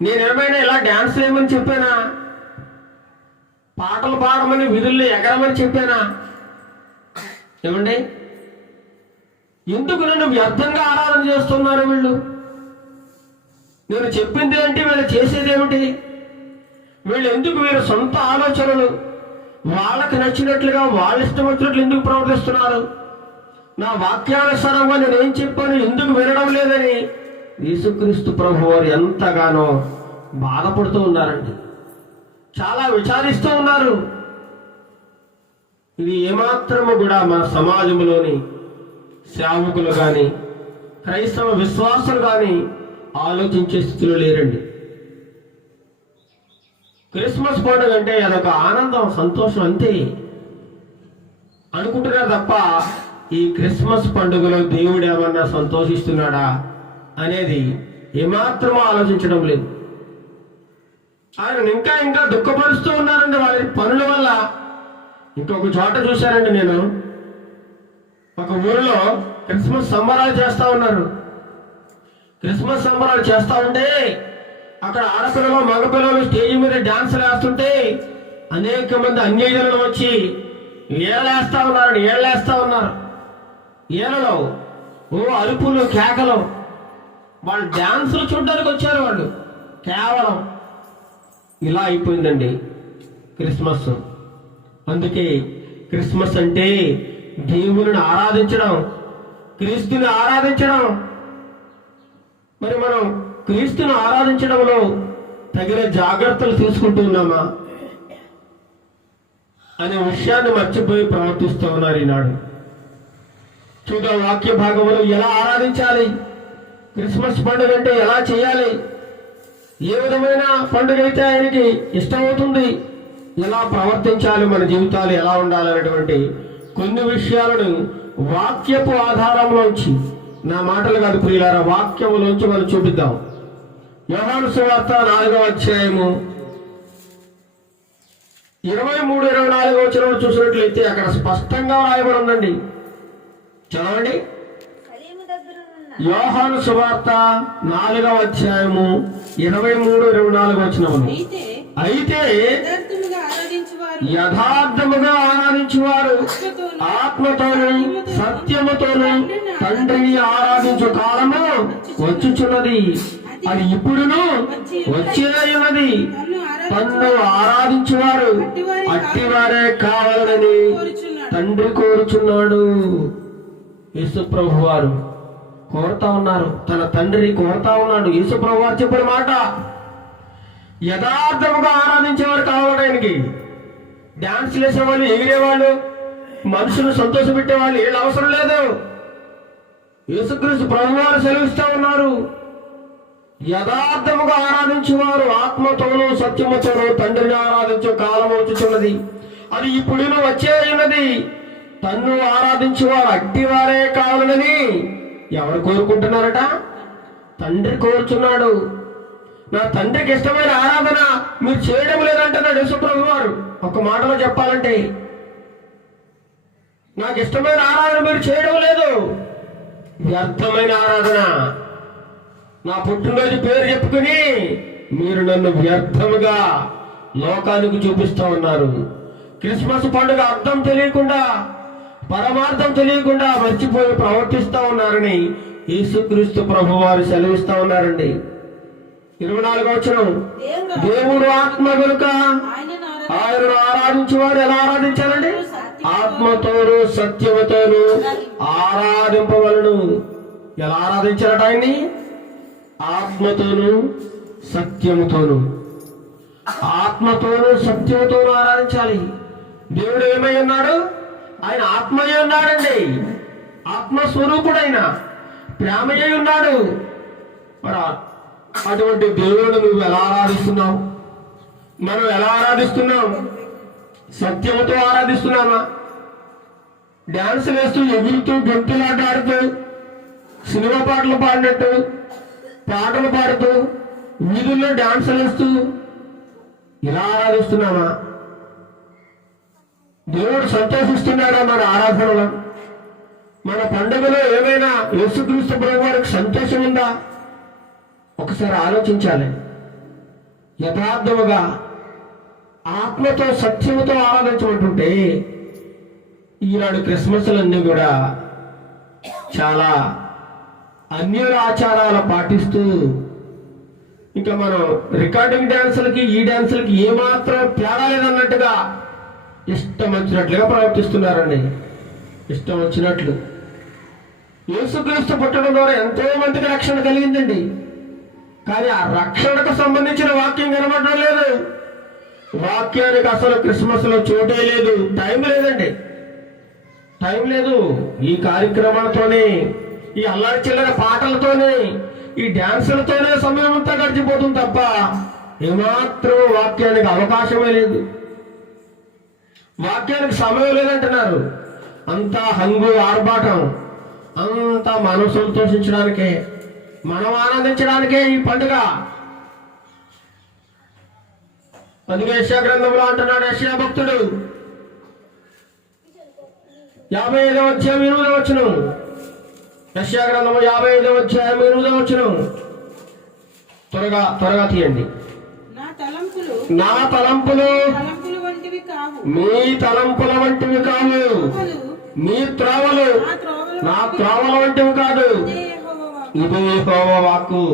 నేనేమైనా ఇలా డ్యాన్స్ వేయమని చెప్పానా? పాటలు పాడమని విధుల్లో ఎగరమని చెప్పానా? ఏమండి, ఎందుకు నన్ను వ్యర్థంగా ఆరాధన చేస్తున్నారు వీళ్ళు? నేను చెప్పింది ఏంటి, వీళ్ళు చేసేది ఏమిటి? వీళ్ళు ఎందుకు వీళ్ళ సొంత ఆలోచనలు వాళ్ళకి నచ్చినట్లుగా వాళ్ళ ఇష్టం వచ్చినట్లు ఎందుకు ప్రవర్తిస్తున్నారు? నా వాక్యానుసారంగా నేనేం చెప్పాను ఎందుకు వినడం లేదని యేసుక్రీస్తు ప్రభు వారు ఎంతగానో బాధపడుతూ ఉన్నారండి. చాలా విచారిస్తూ ఉన్నారు. ఇది ఏమాత్రము కూడా మన సమాజంలోని సేవకులు కానీ క్రైస్తవ విశ్వాసులు కానీ ఆలోచించే స్థితిలో లేరండి. క్రిస్మస్ పండుగ అంటే అదొక ఆనందం, సంతోషం అంతే అనుకుంటున్నారు తప్ప ఈ క్రిస్మస్ పండుగలో దేవుడు ఏమన్నా సంతోషిస్తున్నాడా అనేది ఏమాత్రమో ఆలోచించడం లేదు. ఆయన ఇంకా ఇంకా దుఃఖపరుస్తూ ఉన్నారండి వాళ్ళ పనుల వల్ల. ఇంకొక చోట చూశానండి నేను, ఒక ఊరిలో క్రిస్మస్ సంబరాలు చేస్తా ఉన్నారు. క్రిస్మస్ సంబరాలు చేస్తా ఉంటే అక్కడ ఆడపిల్లలు మగపిల్లలు స్టేజ్ మీద డాన్సులు వేస్తుంటే అనేక మంది అన్యజనులు వచ్చి ఏళ్ళేస్తా ఉన్నారు. ఏళ్ళలో అరుపులు కేకలు, వాళ్ళు డాన్సులు చూడడానికి వచ్చారు. వాళ్ళు కేవలం ఇలా అయిపోయిందండి క్రిస్మస్. అందుకే క్రిస్మస్ అంటే దేవుని ఆరాధించడం, క్రీస్తుని ఆరాధించడం. మరి మనం క్రీస్తును ఆరాధించడంలో తగిన జాగ్రత్తలు తీసుకుంటున్నామా అనే విషయాన్ని మర్చిపోయి ప్రవర్తిస్తూ ఉన్నారు ఈనాడు. చూద్దాం వాక్య భాగంలో ఎలా ఆరాధించాలి, క్రిస్మస్ పండుగ అంటే ఎలా చేయాలి, ఏ విధమైన పండుగ అయితే ఆయనకి ఇష్టమవుతుంది, ఎలా ప్రవర్తించాలి, మన జీవితాలు ఎలా ఉండాలనేటువంటి కొన్ని విషయాలను వాక్యపు ఆధారంలోంచి, నా మాటలు కాదు ప్రియులారా, వాక్యములోంచి మనం చూపిద్దాం. యోహాను సువార్త 4వ అధ్యాయము 23-24 వచనాలు చూసినట్లయితే అక్కడ స్పష్టంగా రాయబడి ఉందండి. చదవండి. యోహాను సువార్త 4వ అధ్యాయము 23-24 వచనములు. అయితే యథార్థముగా ఆరాధించువారు ఆత్మతోను సత్యముతోను తండ్రిని ఆరాధించు కాలము వచ్చుచున్నది, అది ఇప్పుడును వచ్చేయున్నది. తన్ను ఆరాధించువారు అట్టివారే కావాలని తండ్రి కోరుచున్నాడు. యేసు ప్రభు వారు కోరుతా ఉన్నారు, తన తండ్రిని కోరుతా ఉన్నాడు. యేసు ప్రభు వారు చెప్పిన మాట, యథార్థముగా ఆరాధించేవారు కావడానికి. డాన్స్ వేసేవాళ్ళు, ఎగిరేవాళ్ళు, మనుషులు సంతోషపెట్టేవాళ్ళు ఏళ్ళు అవసరం లేదు. యేసుక్రీస్తు ప్రభువారు సెలవిస్తూ ఉన్నారు, యథార్థముగా ఆరాధించేవారు ఆత్మతోనూ సత్యముతోనూ తండ్రిని ఆరాధించే కాలం వచ్చుచున్నది, అది ఇప్పుడును వచ్చే ఉన్నది. తన్ను ఆరాధించేవారు అట్టివారే కావాలని ఎవరు కోరుకుంటున్నారట? తండ్రి కోరుచున్నాడు. నా తండ్రికి ఇష్టమైన ఆరాధన మీరు చేయడం లేదంటున్నాడు యేసు ప్రభు వారు. ఒక మాటలో చెప్పాలంటే, నాకు ఇష్టమైన ఆరాధన మీరు చేయడం లేదు, వ్యర్థమైన ఆరాధన. నా పుట్టినరోజు పేరు చెప్పుకుని మీరు నన్ను వ్యర్థముగా లోకానికి చూపిస్తూ ఉన్నారు. క్రిస్మస్ పండుగ అర్థం తెలియకుండా, పరమార్థం తెలియకుండా మర్చిపోయి ప్రవర్తిస్తూ ఉన్నారని యేసుక్రీస్తు ప్రభు వారు సెలవిస్తూ ఉన్నారండి. 24వ వచనం, దేవుడు ఆత్మ కనుక ఆయనను ఆరాధించేవారు ఎలా ఆరాధించాలండి? ఆత్మతోను సత్యముతోను ఆరాధింపవలను. ఎలా ఆరాధించారట ఆయన్ని? ఆత్మతోను సత్యముతోను. ఆత్మతోను సత్యముతోను ఆరాధించాలి. దేవుడు ఏమై ఉన్నాడు? ఆయన ఆత్మయ్య ఉన్నాడండి. ఆత్మస్వరూపుడైన ప్రేమయ్య ఉన్నాడు. మరి అటువంటి దేవుడు నువ్వు ఎలా ఆరాధిస్తున్నావు? మనం ఎలా ఆరాధిస్తున్నాం? సత్యముతో ఆరాధిస్తున్నామా? డాన్స్ వేస్తూ, ఎగురుతూ, గొంతులాట ఆడుతూ, సినిమా పాటలు పాడినట్టు పాటలు పాడుతూ, వీధుల్లో డాన్సులు వేస్తూ ఇలా ఆరాధిస్తున్నామా? దేవుడు సంతోషిస్తున్నాడా మన ఆరాధనలో? మన పండుగలో ఏమైనా యేసుక్రీస్తు ప్రభు వారికి సంతోషం ఉందా? ఒకసారి ఆలోచించాలి. యథార్థముగా ఆత్మతో సత్యముతో ఆరాధించమంటుంటే ఈనాడు క్రిస్మస్లన్నీ కూడా చాలా అన్యుల ఆచారాలు పాటిస్తూ, ఇంకా మనం రికార్డింగ్ డాన్సులకి ఈ డాన్సులకి ఏమాత్రం తేడా లేదన్నట్టుగా ఇష్టం వచ్చినట్లుగా ప్రవర్తిస్తున్నారండి. ఇష్టం వచ్చినట్లు. యేసుక్రీస్తు పుట్టడం ద్వారా ఎంతో మందికి రక్షణ కలిగిందండి. కానీ ఆ రక్షణకు సంబంధించిన వాక్యం కనబడడం లేదు. వాక్యానికి అసలు క్రిస్మస్ లో చోటే లేదు, టైం లేదండి, టైం లేదు. ఈ కార్యక్రమాలతోనే, ఈ అల్లరి చిల్లర పాటలతోనే, ఈ డాన్సులతోనే సమయం అంతా గడిచిపోతుంది తప్ప ఏమాత్రం వాక్యానికి అవకాశమే లేదు. వాక్యానికి సమయం లేదంటున్నారు. అంతా హంగు ఆర్భాటం, అంతా మనం సంతోషించడానికే, మనం ఆనందించడానికే ఈ పండుగ. అందుకే యెషయా గ్రంథంలో అంటున్నాడు యెషయా భక్తుడు 55వ అధ్యాయం 8వ వచనం. యెషయా గ్రంథము 55వ అధ్యాయం 8వ వచనం. త్వరగా తీయండి. నా తలంపులు మీ తలంపుల వంటివి కావు, మీ త్రోవలు నా త్రోవల వంటివి కాదు. ఇది యెహోవా వాక్కు.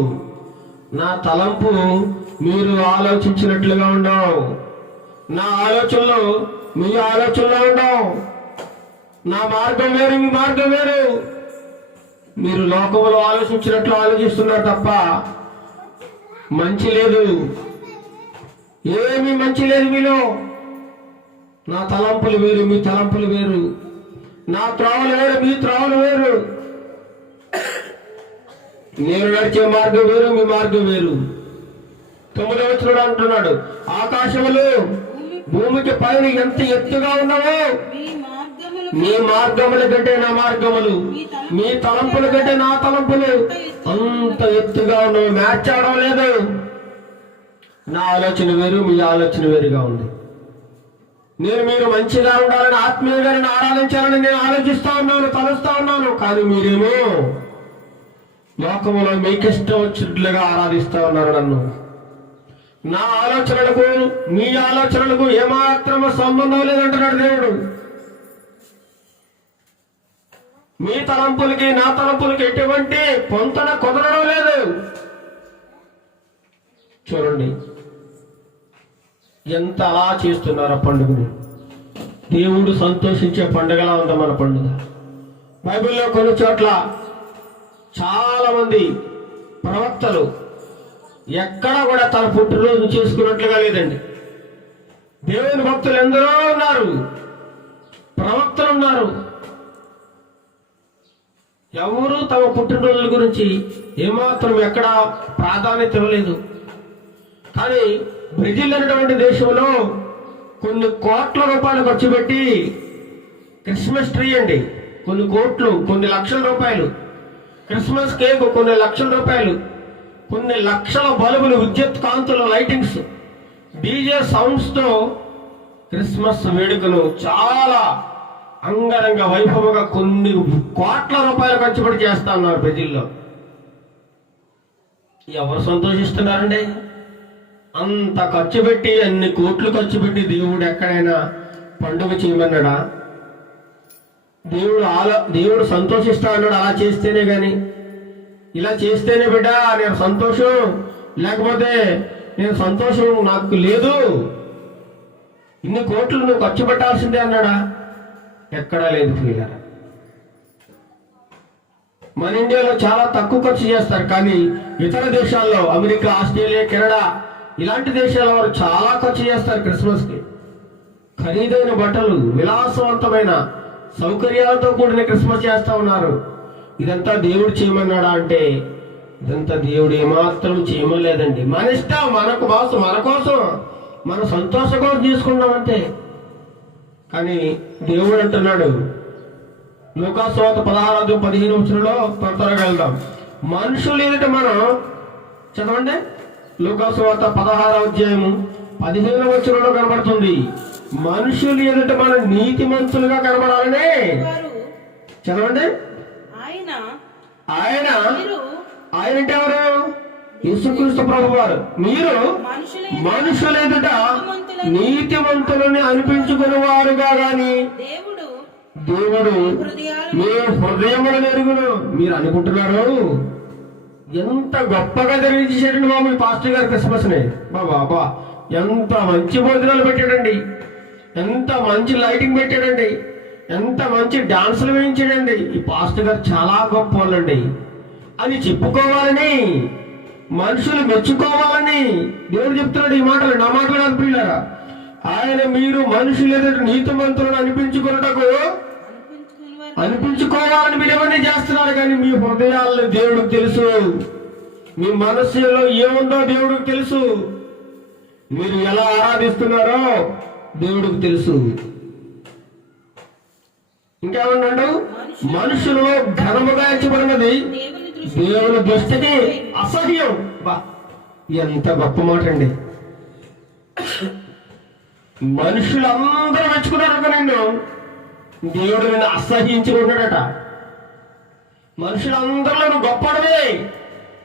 నా తలంపు మీరు ఆలోచించినట్లుగా ఉండవు, నా ఆలోచనలు మీ ఆలోచనలో ఉండవు. నా మార్గం వేరు, మీ మార్గం వేరు. మీరు లోకంలో ఆలోచించినట్లు ఆలోచిస్తున్నారు తప్ప మంచి లేదు, ఏమీ మంచి లేదు మీలో. నా తలంపులు వేరు, మీ తలంపులు వేరు. నా త్రోవలు వేరు, మీ త్రోవలు వేరు. నేను నడిచే మార్గం వేరు, మీ మార్గం వేరు. 9వ వచనంలో అంటున్నాడు, ఆకాశములు భూమికి పైన ఎంత ఎత్తుగా ఉన్నావో మీ మార్గముల కంటే నా మార్గములు, మీ తలంపుల కంటే నా తలంపులు అంత ఎత్తుగా ఉన్నావు. మ్యాచ్ అవడం లేదు. నా ఆలోచన వేరు, మీ ఆలోచన వేరుగా ఉంది. మీరు మంచిగా ఉండాలని, ఆత్మీయంగా ఆరాధించాలని నేను ఆలోచిస్తా ఉన్నాను, తలుస్తా ఉన్నాను. కానీ మీరేమో లోకములో మీకిష్టం వచ్చినట్లుగా ఆరాధిస్తా ఉన్నారు నన్ను. నా ఆలోచనలకు మీ ఆలోచనలకు ఏమాత్రము సంబంధం లేదంటున్నాడు దేవుడు. మీ తలంపులకి నా తలంపులకి ఎటువంటి పొంతన కుదరడం లేదు. చూడండి ఎంత అలా చేస్తున్నారో పండుగని. దేవుడు సంతోషించే పండుగలా ఉందా మన పండుగ? బైబిల్లో కొన్ని చోట్ల చాలా మంది ప్రవక్తలు ఎక్కడా కూడా తన పుట్టినరోజు చేసుకున్నట్లుగా లేదండి. దేవుని భక్తులు ఎందరో ఉన్నారు, ప్రవక్తలు ఉన్నారు. ఎవరు తమ పుట్టినరోజుల గురించి ఏమాత్రం ఎక్కడా ప్రాధాన్యత ఇవ్వలేదు. కానీ బ్రెజిల్ అనేటువంటి దేశంలో కొన్ని కోట్ల రూపాయలు ఖర్చు పెట్టి క్రిస్మస్ ట్రీ అండి, కొన్ని కోట్లు, కొన్ని లక్షల రూపాయలు, క్రిస్మస్ కేక్ కొన్ని లక్షల రూపాయలు, కొన్ని లక్షల బల్బులు, విద్యుత్ కాంతులు, లైటింగ్స్, డీజే సౌండ్స్ తో క్రిస్మస్ వేడుకను చాలా అంగరంగ వైభవంగా కొన్ని కోట్ల రూపాయలు ఖర్చు పెట్టి చేస్తా ఉన్నారు బ్రెజిల్లో. ఎవరు సంతోషిస్తున్నారండి? అంత ఖర్చు పెట్టి, అన్ని కోట్లు ఖర్చు పెట్టి దేవుడు ఎక్కడైనా పండుగ చేయమన్నాడా? దేవుడు సంతోషిస్తా అన్నాడు అలా చేస్తేనే గాని. ఇలా చేస్తేనే బిడ్డ నేను సంతోషం, లేకపోతే నేను సంతోషం నాకు లేదు, ఇన్ని కోట్లు నువ్వు ఖర్చు పెట్టాల్సిందే అన్నాడా? ఎక్కడా లేదు ప్రియులారా. మన ఇండియాలో చాలా తక్కువ ఖర్చు చేస్తారు, కానీ ఇతర దేశాల్లో అమెరికా, ఆస్ట్రేలియా, కెనడా ఇలాంటి దేశాల వారు చాలా ఖర్చు చేస్తారు క్రిస్మస్ కి. ఖరీదైన బట్టలు, విలాసవంతమైన సౌకర్యాలతో కూడిన క్రిస్మస్ చేస్తా ఉన్నారు. ఇదంతా దేవుడు చేయమన్నాడా అంటే ఇదంతా దేవుడు ఏమాత్రం చేయమలేదండి. మన ఇష్టం, మనకు బాసు, మన కోసం, మన సంతోషం కోసం చేసుకుంటాం అంతే. కానీ దేవుడు అంటున్నాడు, లూకాసు వార్త 16-15 త్వరగా వెళ్దాం. మనుషులు ఎదుట మనం చదవండి. లూకాసు వార్త 16-15 కనబడుతుంది. మనుషులు ఎదుట మనం నీతిమంతులుగా కనబడాలని. చదవండి. ఆయన అంటే ఎవరు? యేసుక్రీస్తు ప్రభువు వారు. మీరు మనుషుల ఎదుట నీతిమంతులని అనిపించుకునే వారుగా గాని దేవుడు మీ హృదయములను ఎరుగును. మీరు అనుకుంటున్నారు ఎంత గొప్పగా జరిగించేటండి బాబు ఈ పాస్టర్ గారు క్రిస్మస్ ని. బాబా ఎంత మంచి భోజనాలు పెట్టాడండి, ఎంత మంచి లైటింగ్ పెట్టాడండి, ఎంత మంచి డాన్సులు వేయించాడండి. ఈ పాస్టర్ గారు చాలా గొప్ప వాళ్ళండి అని చెప్పుకోవాలని, మనుషులు మెచ్చుకోవాలని దేవుడు చెప్తున్నాడు ఈ మాటలు. నా మాటలు కాదు ప్రియులారా. ఆయన మీరు మనుషులు ఎదుట నీతిమంతులను అనిపించుకోవాలని మీరు ఎవరిని చేస్తున్నారు, కానీ మీ హృదయాలను దేవుడికి తెలుసు. మీ మనస్సులో ఏముందో దేవుడికి తెలుసు. మీరు ఎలా ఆరాధిస్తున్నారో దేవుడికి తెలుసు. ఇంకేమన్నాడు? మనుషులలో ఘనముగా ఎంచబడినది దేవుని దృష్టికి అసహ్యం. బా ఎంత గొప్ప మాట అండి. మనుషులందరూ మెచ్చుకున్నారు నిన్ను, దేవుడు నిన్ను అసహ్యించుకుంటాడట. మనుషులందరిలో నువ్వు గొప్పవాడవే.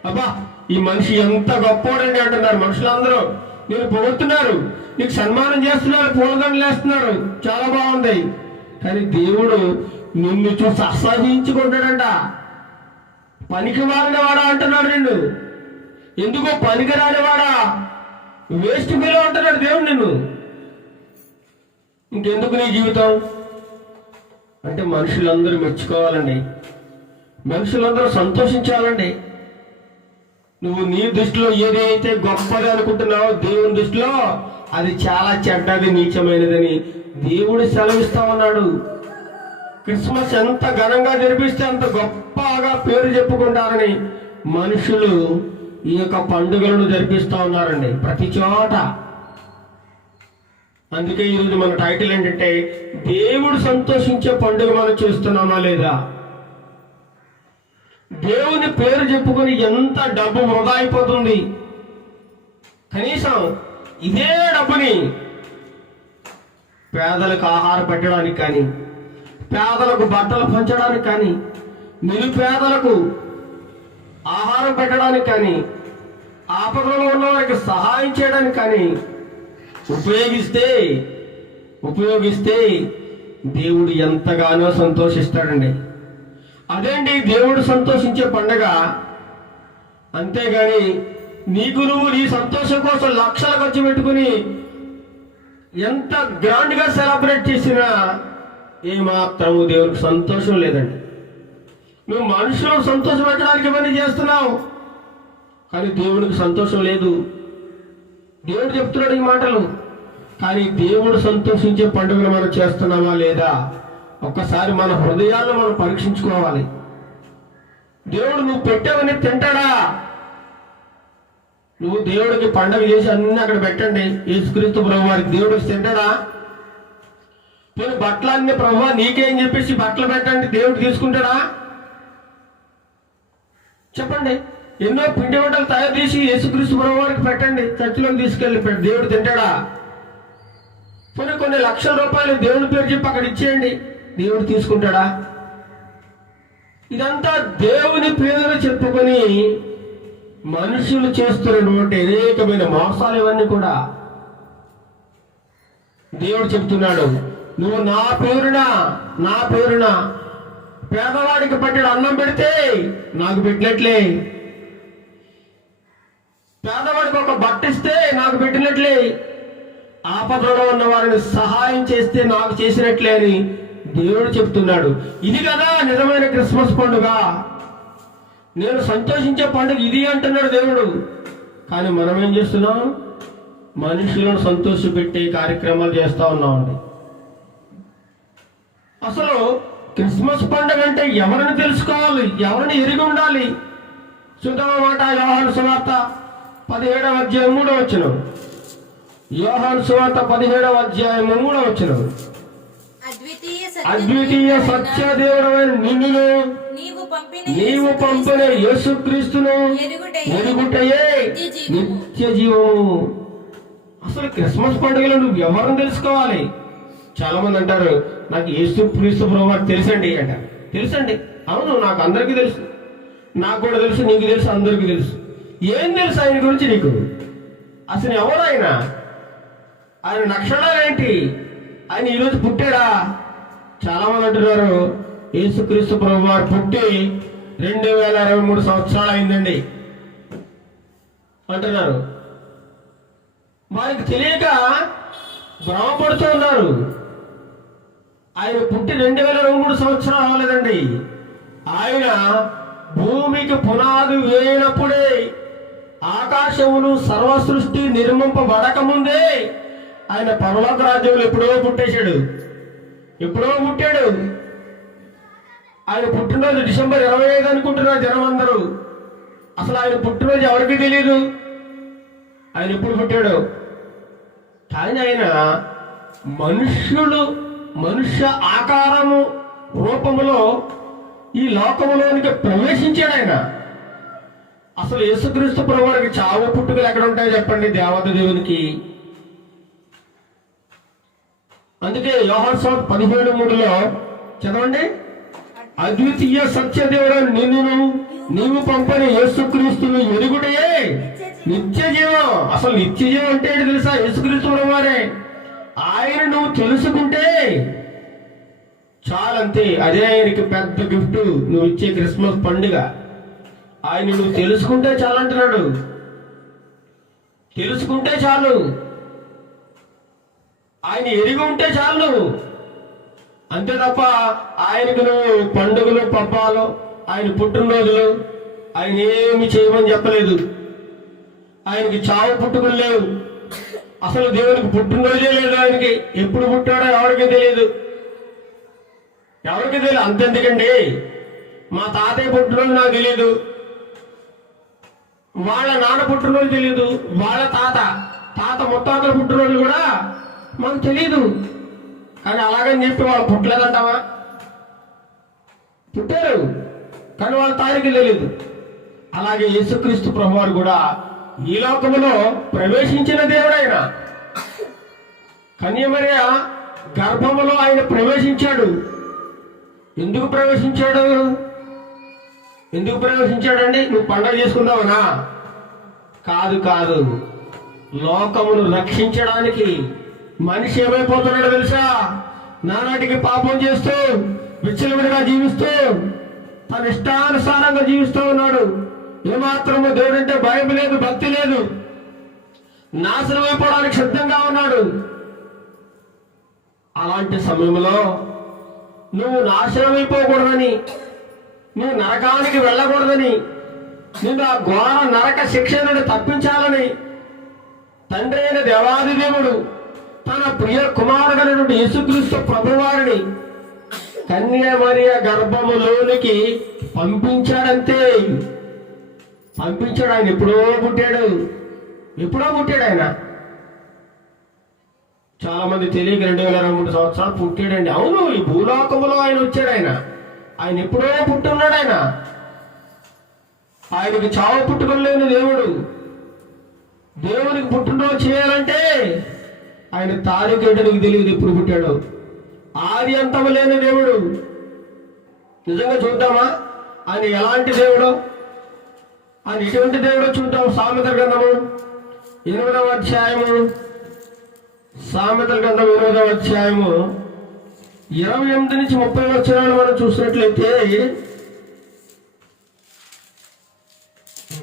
అబ్బా ఈ మనిషి ఎంత గొప్పవాడండి అంటున్నారు మనుషులందరూ. నేను పొగుడుతున్నారు, నీకు సన్మానం చేస్తున్నారు, పూలదండలు వేస్తున్నారు, చాలా బాగుంది. కానీ దేవుడు నిన్ను చూసి అసహ్యించుకుంటాడంట. పనికి మారినవాడా అంటున్నాడు నిన్ను. ఎందుకో పనికి రానివాడా, వేస్ట్ ఫీలో అంటున్నాడు దేవుడు నిన్ను. ఇంకెందుకు నీ జీవితం అంటే మనుషులందరూ మెచ్చుకోవాలండి. మనుషులందరూ సంతోషించాలండి. నువ్వు నీ దృష్టిలో ఏదైతే గొప్పది అనుకుంటున్నావో దేవుని దృష్టిలో అది చాలా చెడ్డది, నీచమైనదని దేవుడు సెలవిస్తా ఉన్నాడు. క్రిస్మస్ ఎంత ఘనంగా జరిపిస్తే అంత గొప్పగా పేరు చెప్పుకుంటారని మనుషులు ఈ యొక్క పండుగలను జరిపిస్తా ఉన్నారండి ప్రతి చోట. అందుకే ఈరోజు మన టైటిల్ ఏంటంటే దేవుడు సంతోషించే పండుగ మనం చేస్తున్నామా లేదా. దేవుని పేరు చెప్పుకొని ఎంత డబ్బు వృధా అయిపోతుంది. కనీసం ఇదే డబ్బుని పేదలకు ఆహారం పెట్టడానికి కానీ, పేదలకు బట్టలు పంచడానికి కానీ, నిరుపేదలకు ఆహారం పెట్టడానికి కానీ, ఆపదలో ఉన్న వారికి సహాయం చేయడానికి కానీ ఉపయోగిస్తే దేవుడు ఎంతగానో సంతోషిస్తాడండి. అదేంటి దేవుడు సంతోషించే పండగ. అంతేగాని నువ్వు నీ సంతోషం కోసం లక్షలు ఖర్చు పెట్టుకుని ఎంత గ్రాండ్ గా సెలబ్రేట్ చేసినా ఏమాత్రము దేవుడికి సంతోషం లేదండి. నువ్వు మనుషులను సంతోషం పెట్టడానికి ఇవన్నీ చేస్తున్నావు, కానీ దేవుడికి సంతోషం లేదు. దేవుడు చెప్తున్నాడు ఈ మాటలు. కానీ దేవుడు సంతోషించే పండుగలు మనం చేస్తున్నామా లేదా ఒక్కసారి మన హృదయాలను మనం పరీక్షించుకోవాలి. దేవుడు నువ్వు పెట్టావని తింటాడా? నువ్వు దేవుడికి పండుగ చేసి అన్ని అక్కడ పెట్టండి, యేసుక్రీస్తు ప్రభు వారికి దేవుడికి తింటాడా? నేను బట్టలన్నీ ప్రభు నీకేం చెప్పేసి బట్టలు పెట్టండి, దేవుడు తీసుకుంటాడా? చెప్పండి. ఎన్నో పిండి వంటలు తయారు చేసి యేసుక్రీస్తు ప్రభు వారికి పెట్టండి, చర్చిలోకి తీసుకెళ్ళి దేవుడు తింటాడా? కొన్ని లక్షల రూపాయలు దేవుని పేరు చెప్పి అక్కడ ఇచ్చేయండి, దేవుడు తీసుకుంటాడా? ఇదంతా దేవుని పేరు చెప్పుకొని మనుషులు చేస్తున్నటువంటి అనేకమైన మోసాలు ఇవన్నీ కూడా. దేవుడు చెప్తున్నాడు, నువ్వు నా పేరున పేదవాడికి పట్టెడు అన్నం పెడితే నాకు పెట్టినట్లే, పేదవాడికి ఒక బట్ట ఇస్తే నాకు పెట్టినట్లే, ఆపదలో ఉన్న వారిని సహాయం చేస్తే నాకు చేసినట్లే అని దేవుడు చెప్తున్నాడు. ఇది కదా నిజమైన క్రిస్మస్ పండుగ. నేను సంతోషించే పండుగ ఇది అంటున్నాడు దేవుడు. కానీ మనం ఏం చేస్తున్నాం? మనుషులను సంతోషపెట్టే కార్యక్రమాలు చేస్తా ఉన్నామండి. అసలు క్రిస్మస్ పండుగ అంటే ఎవరిని తెలుసుకోవాలి, ఎవరిని ఎరిగి ఉండాలి? చూద్దాం మాట యోహాను సువార్త 17వ అధ్యాయం 3వ వచనం. యోహాను సువార్త 17వ అధ్యాయం 3వ వచనం. అద్వితీయ సత్య దేవుడైన నిన్ను నీవు పంపిన యేసుక్రీస్తును ఎరుగుటయే నిత్య జీవము. అసలు క్రిస్మస్ పండుగలో నువ్వు ఎవరిని తెలుసుకోవాలి? చాలా మంది అంటారు, నాకు యేసుక్రీస్తు ప్రభువు తెలుసండి అంటారు. తెలుసండి, అవును, నాకు అందరికీ తెలుసు, నాకు కూడా తెలుసు, నీకు తెలుసు, అందరికీ తెలుసు. ఏం తెలుసు ఆయన గురించి నీకు? అసలు ఎవరు ఆయన నక్షత్రాలు ఏంటి? ఆయన ఈరోజు పుట్టాడా? చాలా మంది అంటున్నారు యేసుక్రీస్తు ప్రభు వారు పుట్టి 2023 సంవత్సరాలు అయిందండి అంటున్నారు. వారికి తెలియక భ్రమపడుతూ ఉన్నారు. ఆయన పుట్టి 2023 సంవత్సరాలు అవ్వలేదండి. ఆయన భూమికి పునాది వేయనప్పుడే, ఆకాశమును సర్వ సృష్టి నిర్మింపబడక ముందే ఆయన పరలోక రాజ్యంలో ఎప్పుడో పుట్టేశాడు. ఆయన పుట్టినరోజు డిసెంబర్ 25 అనుకుంటున్నారు జనం అందరూ. అసలు ఆయన పుట్టినరోజు ఎవరికి తెలియదు ఆయన ఎప్పుడు పుట్టాడు. కానీ ఆయన మనుష్య ఆకారము రూపములో ఈ లోకములోనికి ప్రవేశించాడు ఆయన. అసలు యేసుక్రీస్తు ప్రభువుకి చావు పుట్టుకలు ఎక్కడ ఉంటాయో చెప్పండి దేవత దేవునికి. అందుకే యోహాను సువార్త 17:3లో చదవండి. అద్వితీయ సత్యదేవుడు నిన్ను నీవు పంపిన యేసుక్రీస్తును ఎరుగుటయే నిత్య జీవం. అసలు నిత్య జీవం అంటే ఏంటి తెలుసా? యేసుక్రీస్తు ప్రభువారే. ఆయన నువ్వు తెలుసుకుంటే చాలంతే, అదే ఆయనకి పెద్ద గిఫ్ట్ నువ్వు ఇచ్చే క్రిస్మస్ పండుగ. ఆయన నువ్వు తెలుసుకుంటే చాలంటున్నాడు. తెలుసుకుంటే చాలు, ఆయన ఎరిగి ఉంటే చాలు, అంతే తప్ప ఆయనకు నువ్వు పండుగలు పబ్బాలు ఆయన పుట్టినరోజులు ఆయన ఏమి చేయమని చెప్పలేదు. ఆయనకి చావు పుట్టుకలు లేవు. అసలు దేవునికి పుట్టినరోజే లేదు. ఆయనకి ఎప్పుడు పుట్టాడో ఎవరికి తెలియదు. అంతెందుకండి, మా తాతయ్య పుట్టినరోజు నాకు తెలియదు, వాళ్ళ నాన్న పుట్టినరోజు తెలియదు, వాళ్ళ తాత ముత్తాతల పుట్టినరోజు కూడా మాకు తెలియదు. కానీ అలాగని చెప్పి వాళ్ళు పుట్టలేదంటావా? పుట్టారు, కానీ వాళ్ళ తారీఖు తెలియదు. అలాగే యేసుక్రీస్తు ప్రభువారు కూడా ఈ లోకములో ప్రవేశించిన దేవుడైన కన్యమరియ గర్భములో ఆయన ప్రవేశించాడు. ఎందుకు ప్రవేశించాడండి? నువ్వు పండగ చేసుకుందావనా? కాదు, లోకమును రక్షించడానికి. మనిషి ఏమైపోతున్నాడో తెలుసా? నానాటికి పాపం చేస్తూ విచ్చలవిడిగా జీవిస్తూ తన ఇష్టానుసారంగా జీవిస్తూ ఉన్నాడు. ఏమాత్రము దేవుడంటే భయం లేదు, భక్తి లేదు. నాశనం అయిపోవడానికి సిద్ధంగా ఉన్నాడు. అలాంటి సమయంలో నువ్వు నాశనం అయిపోకూడదని, నువ్వు నరకానికి వెళ్ళకూడదని, నిన్ను ఆ ఘోర నరక శిక్ష నుండి తప్పించాలని తండ్రి అయిన దేవాది దేవుడు తన ప్రియ కుమారుడైనటువంటి యేసుక్రీస్తు ప్రభువారిని కన్యమరియ గర్భములోనికి పంపించాడంతే. ఆయన ఎప్పుడో పుట్టాడు ఆయన. చాలా మంది తెలియక 2023 సంవత్సరాలు పుట్టాడండి. అవును, ఈ భూలోకములో ఆయన వచ్చాడు. ఆయన ఎప్పుడో పుట్టున్నాడు. ఆయనకి చావు పుట్టుకలు లేని దేవుడు. దేవునికి పుట్టినరోజు చేయాలంటే ఆయన తారీఖు ఏంటో నీకు తెలియదు, ఎప్పుడు పుట్టాడు. ఆది అంతము లేని దేవుడు. నిజంగా చూద్దామా ఆయన ఎలాంటి దేవుడు, ఆయన ఎటువంటి దేవుడో చూద్దాం. సామెతల గ్రంథము 8వ అధ్యాయము, సామెతల గ్రంథం 8వ అధ్యాయము 28 నుంచి 30 వచనాలు మనం చూసినట్లయితే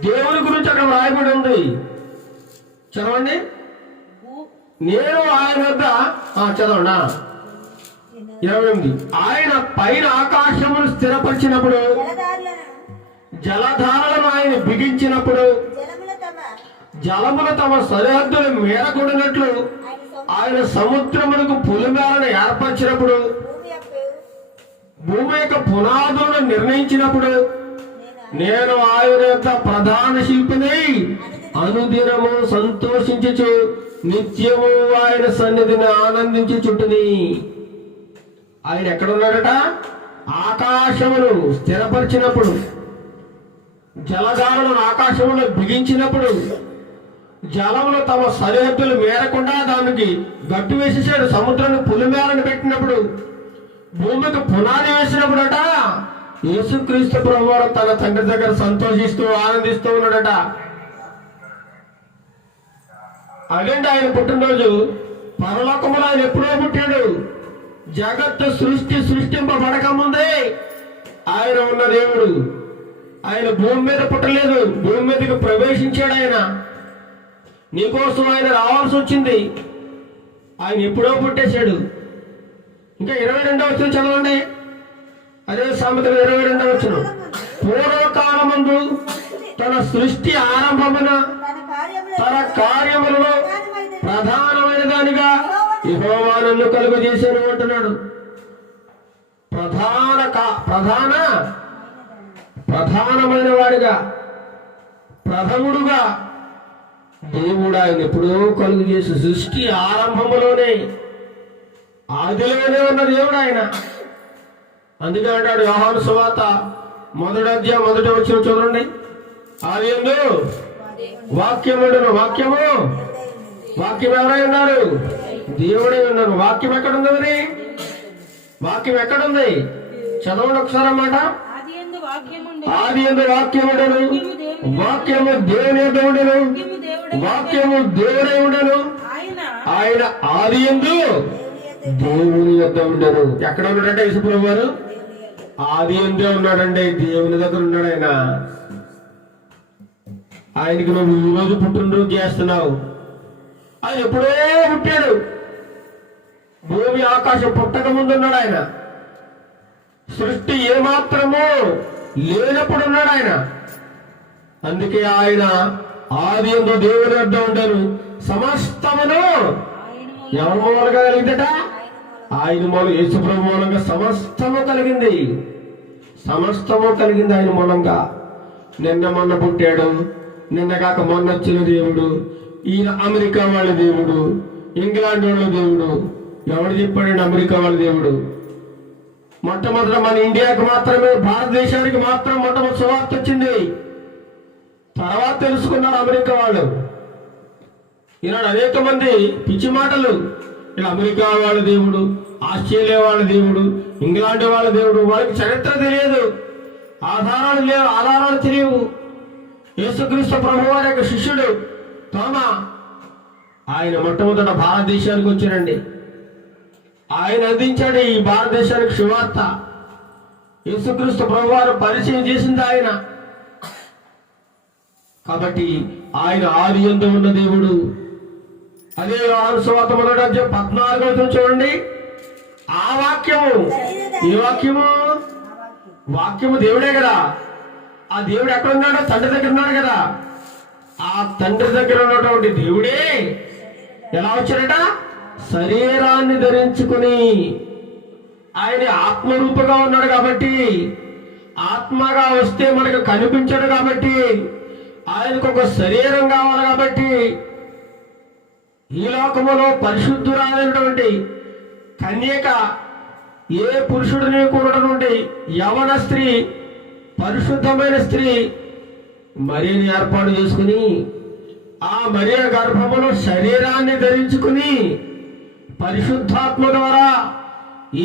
దేవుని గురించి అక్కడ రాయబడి ఉంది. చదవండి. నేను ఆయన వద్ద చదవండి 28. ఆయన పైన ఆకాశమును స్థిరపరిచినప్పుడు, జలధారలను ఆయన బిగించినప్పుడు, జలములు తమ సరిహద్దులు మేరకూడినట్లు ఆయన సముద్రములకు పులిమేరను ఏర్పరిచినప్పుడు, భూమి యొక్క పునాదులను నిర్ణయించినప్పుడు, నేను ఆయన యొక్క ప్రధాన శిల్పిని అనుదినము సంతోషించుచు నిత్యము ఆయన సన్నిధిని ఆనందించుచుంటిని. ఆయన ఎక్కడున్నాడట? ఆకాశమును స్థిరపరిచినప్పుడు, జలధారలను ఆకాశములో బిగించినప్పుడు, జలములు తమ సరిహద్దులు మేరకుండా దానికి గట్టు వేసేసాడు. సముద్రాన్ని పులిమేరను పెట్టినప్పుడు, భూమికి పునాది వేసినప్పుడట యేసుక్రీస్తు ప్రభువారు తన తండ్రి దగ్గర సంతోషిస్తూ ఆనందిస్తూ ఉన్నాడట. అదేంటి ఆయన పుట్టినరోజు? పరలోకములో ఆయన ఎప్పుడో పుట్టాడు. జగత్తు సృష్టింపబడక ముందే ఆయన ఉన్న దేవుడు. ఆయన భూమి మీద పుట్టలేదు, భూమి మీదకి ప్రవేశించాడు. ఆయన నీకోసం ఆయన రావాల్సి వచ్చింది. ఆయన ఎప్పుడో పుట్టేశాడు. ఇంకా 22వ వచనం చదవండి. అదే సామెతలు 22వ వచనం. పూర్వకాలమందు తన సృష్టి ఆరంభమున తన కార్యములలో ప్రధానమైన దానిగా యెహోవా నన్ను కలుగజేశాను అంటున్నాడు. ప్రధానమైన వాడిగా, ప్రథముడుగా దేవుడు ఆయన ఎప్పుడో కలుగు చేసి సృష్టి ఆరంభములోనే ఆదిలోనే ఉన్న దేవుడు ఆయన. అందుకే అంటాడు యోహాను సువార్త 1వ అధ్యాయం 1వ వచనం చూడండి. ఆదియందు వాక్యముండును, వాక్యం ఎవరై ఉన్నారు? దేవుడే ఉన్నారు. వాక్యం ఎక్కడుంది? వాక్యం ఎక్కడుంది? చదవండి ఒకసారి అన్నమాట. ఆది యందు వాక్యముండును, వాక్యము దేవుని యొద్ద ఉండెను, వాక్యము దేవుడై ఉండెను, ఆయన ఆది యందు దేవుని యొద్ద ఉండెను. ఎక్కడ ఉన్నాడంటే యేసుప్రభువు వారు ఆది యందే ఉన్నాడండి. దేవుని దగ్గర ఉన్నాడు ఆయన. ఆయనకి నువ్వు ఈరోజు పుట్టినరోజు చేస్తున్నావు. ఆయన ఎప్పుడో పుట్టాడు. భూమి ఆకాశం పుట్టక ముందున్నాడు ఆయన. సృష్టి ఏమాత్రము లేనప్పుడు ఉన్నాడు ఆయన. అందుకే ఆయన ఆది యందు దేవుని వద్ద ఉండను సమస్తమును ఎవరి మూలంగా కలిగిందట? ఆయన మూలం, యేసుప్రభు మూలంగా సమస్తము కలిగింది. సమస్తము కలిగింది ఆయన మూలంగా. నిన్న మొన్న పుట్టాడు, నిన్న కాక మొన్న వచ్చిన దేవుడు, ఈయన అమెరికా వాళ్ళ దేవుడు, ఇంగ్లాండ్ వాళ్ళ దేవుడు. ఎవడు చెప్పాడండి అమెరికా వాళ్ళ దేవుడు? మొట్టమొదట మన ఇండియాకు మాత్రమే, భారతదేశానికి మాత్రం మొట్టమొదటి సువార్త వచ్చింది. తర్వాత తెలుసుకున్నారు అమెరికా వాళ్ళు. ఈనాడు అనేక మంది పిచ్చి మాటలు, ఇలా అమెరికా వాళ్ళ దేవుడు, ఆస్ట్రేలియా వాళ్ళ దేవుడు, ఇంగ్లాండ్ వాళ్ళ దేవుడు. వాళ్ళకి చరిత్ర తెలియదు, ఆధారాలు లేవు, ఆధారాలు తెలియవు. యేసుక్రీస్తు ప్రభు వారి యొక్క శిష్యుడు తోమా, ఆయన మొట్టమొదట భారతదేశానికి వచ్చారండి. ఆయన అందించాడు ఈ భారతదేశానికి సువార్త. యేసుక్రీస్తు ప్రభు వారు పరిచయం చేసింది ఆయన. కాబట్టి ఆయన ఆది యందు ఉన్న దేవుడు. అదే యోహాను సువార్త 1:14 చూడండి. ఆ వాక్యము, ఏ వాక్యము? వాక్యము దేవుడే కదా. ఆ దేవుడు ఎక్కడ ఉన్నాడో? తండ్రి దగ్గర ఉన్నాడు కదా. ఆ తండ్రి దగ్గర ఉన్నటువంటి దేవుడే ఎలా వచ్చాడట? శరీరాన్ని ధరించుకుని. ఆయన ఆత్మరూపంగా ఉన్నాడు కాబట్టి, ఆత్మగా వస్తే మనకు కనిపించడు కాబట్టి, ఆయనకు ఒక శరీరం కావాలి కాబట్టి, ఈ లోకములో పరిశుద్ధురాలైనటువంటి కన్యక, ఏ పురుషుడిని కూడినటువంటి యవన స్త్రీ, పరిశుద్ధమైన స్త్రీ మరియని ఏర్పాటు చేసుకుని, ఆ మరియ గర్భములో శరీరాన్ని ధరించుకుని, పరిశుద్ధాత్మ ద్వారా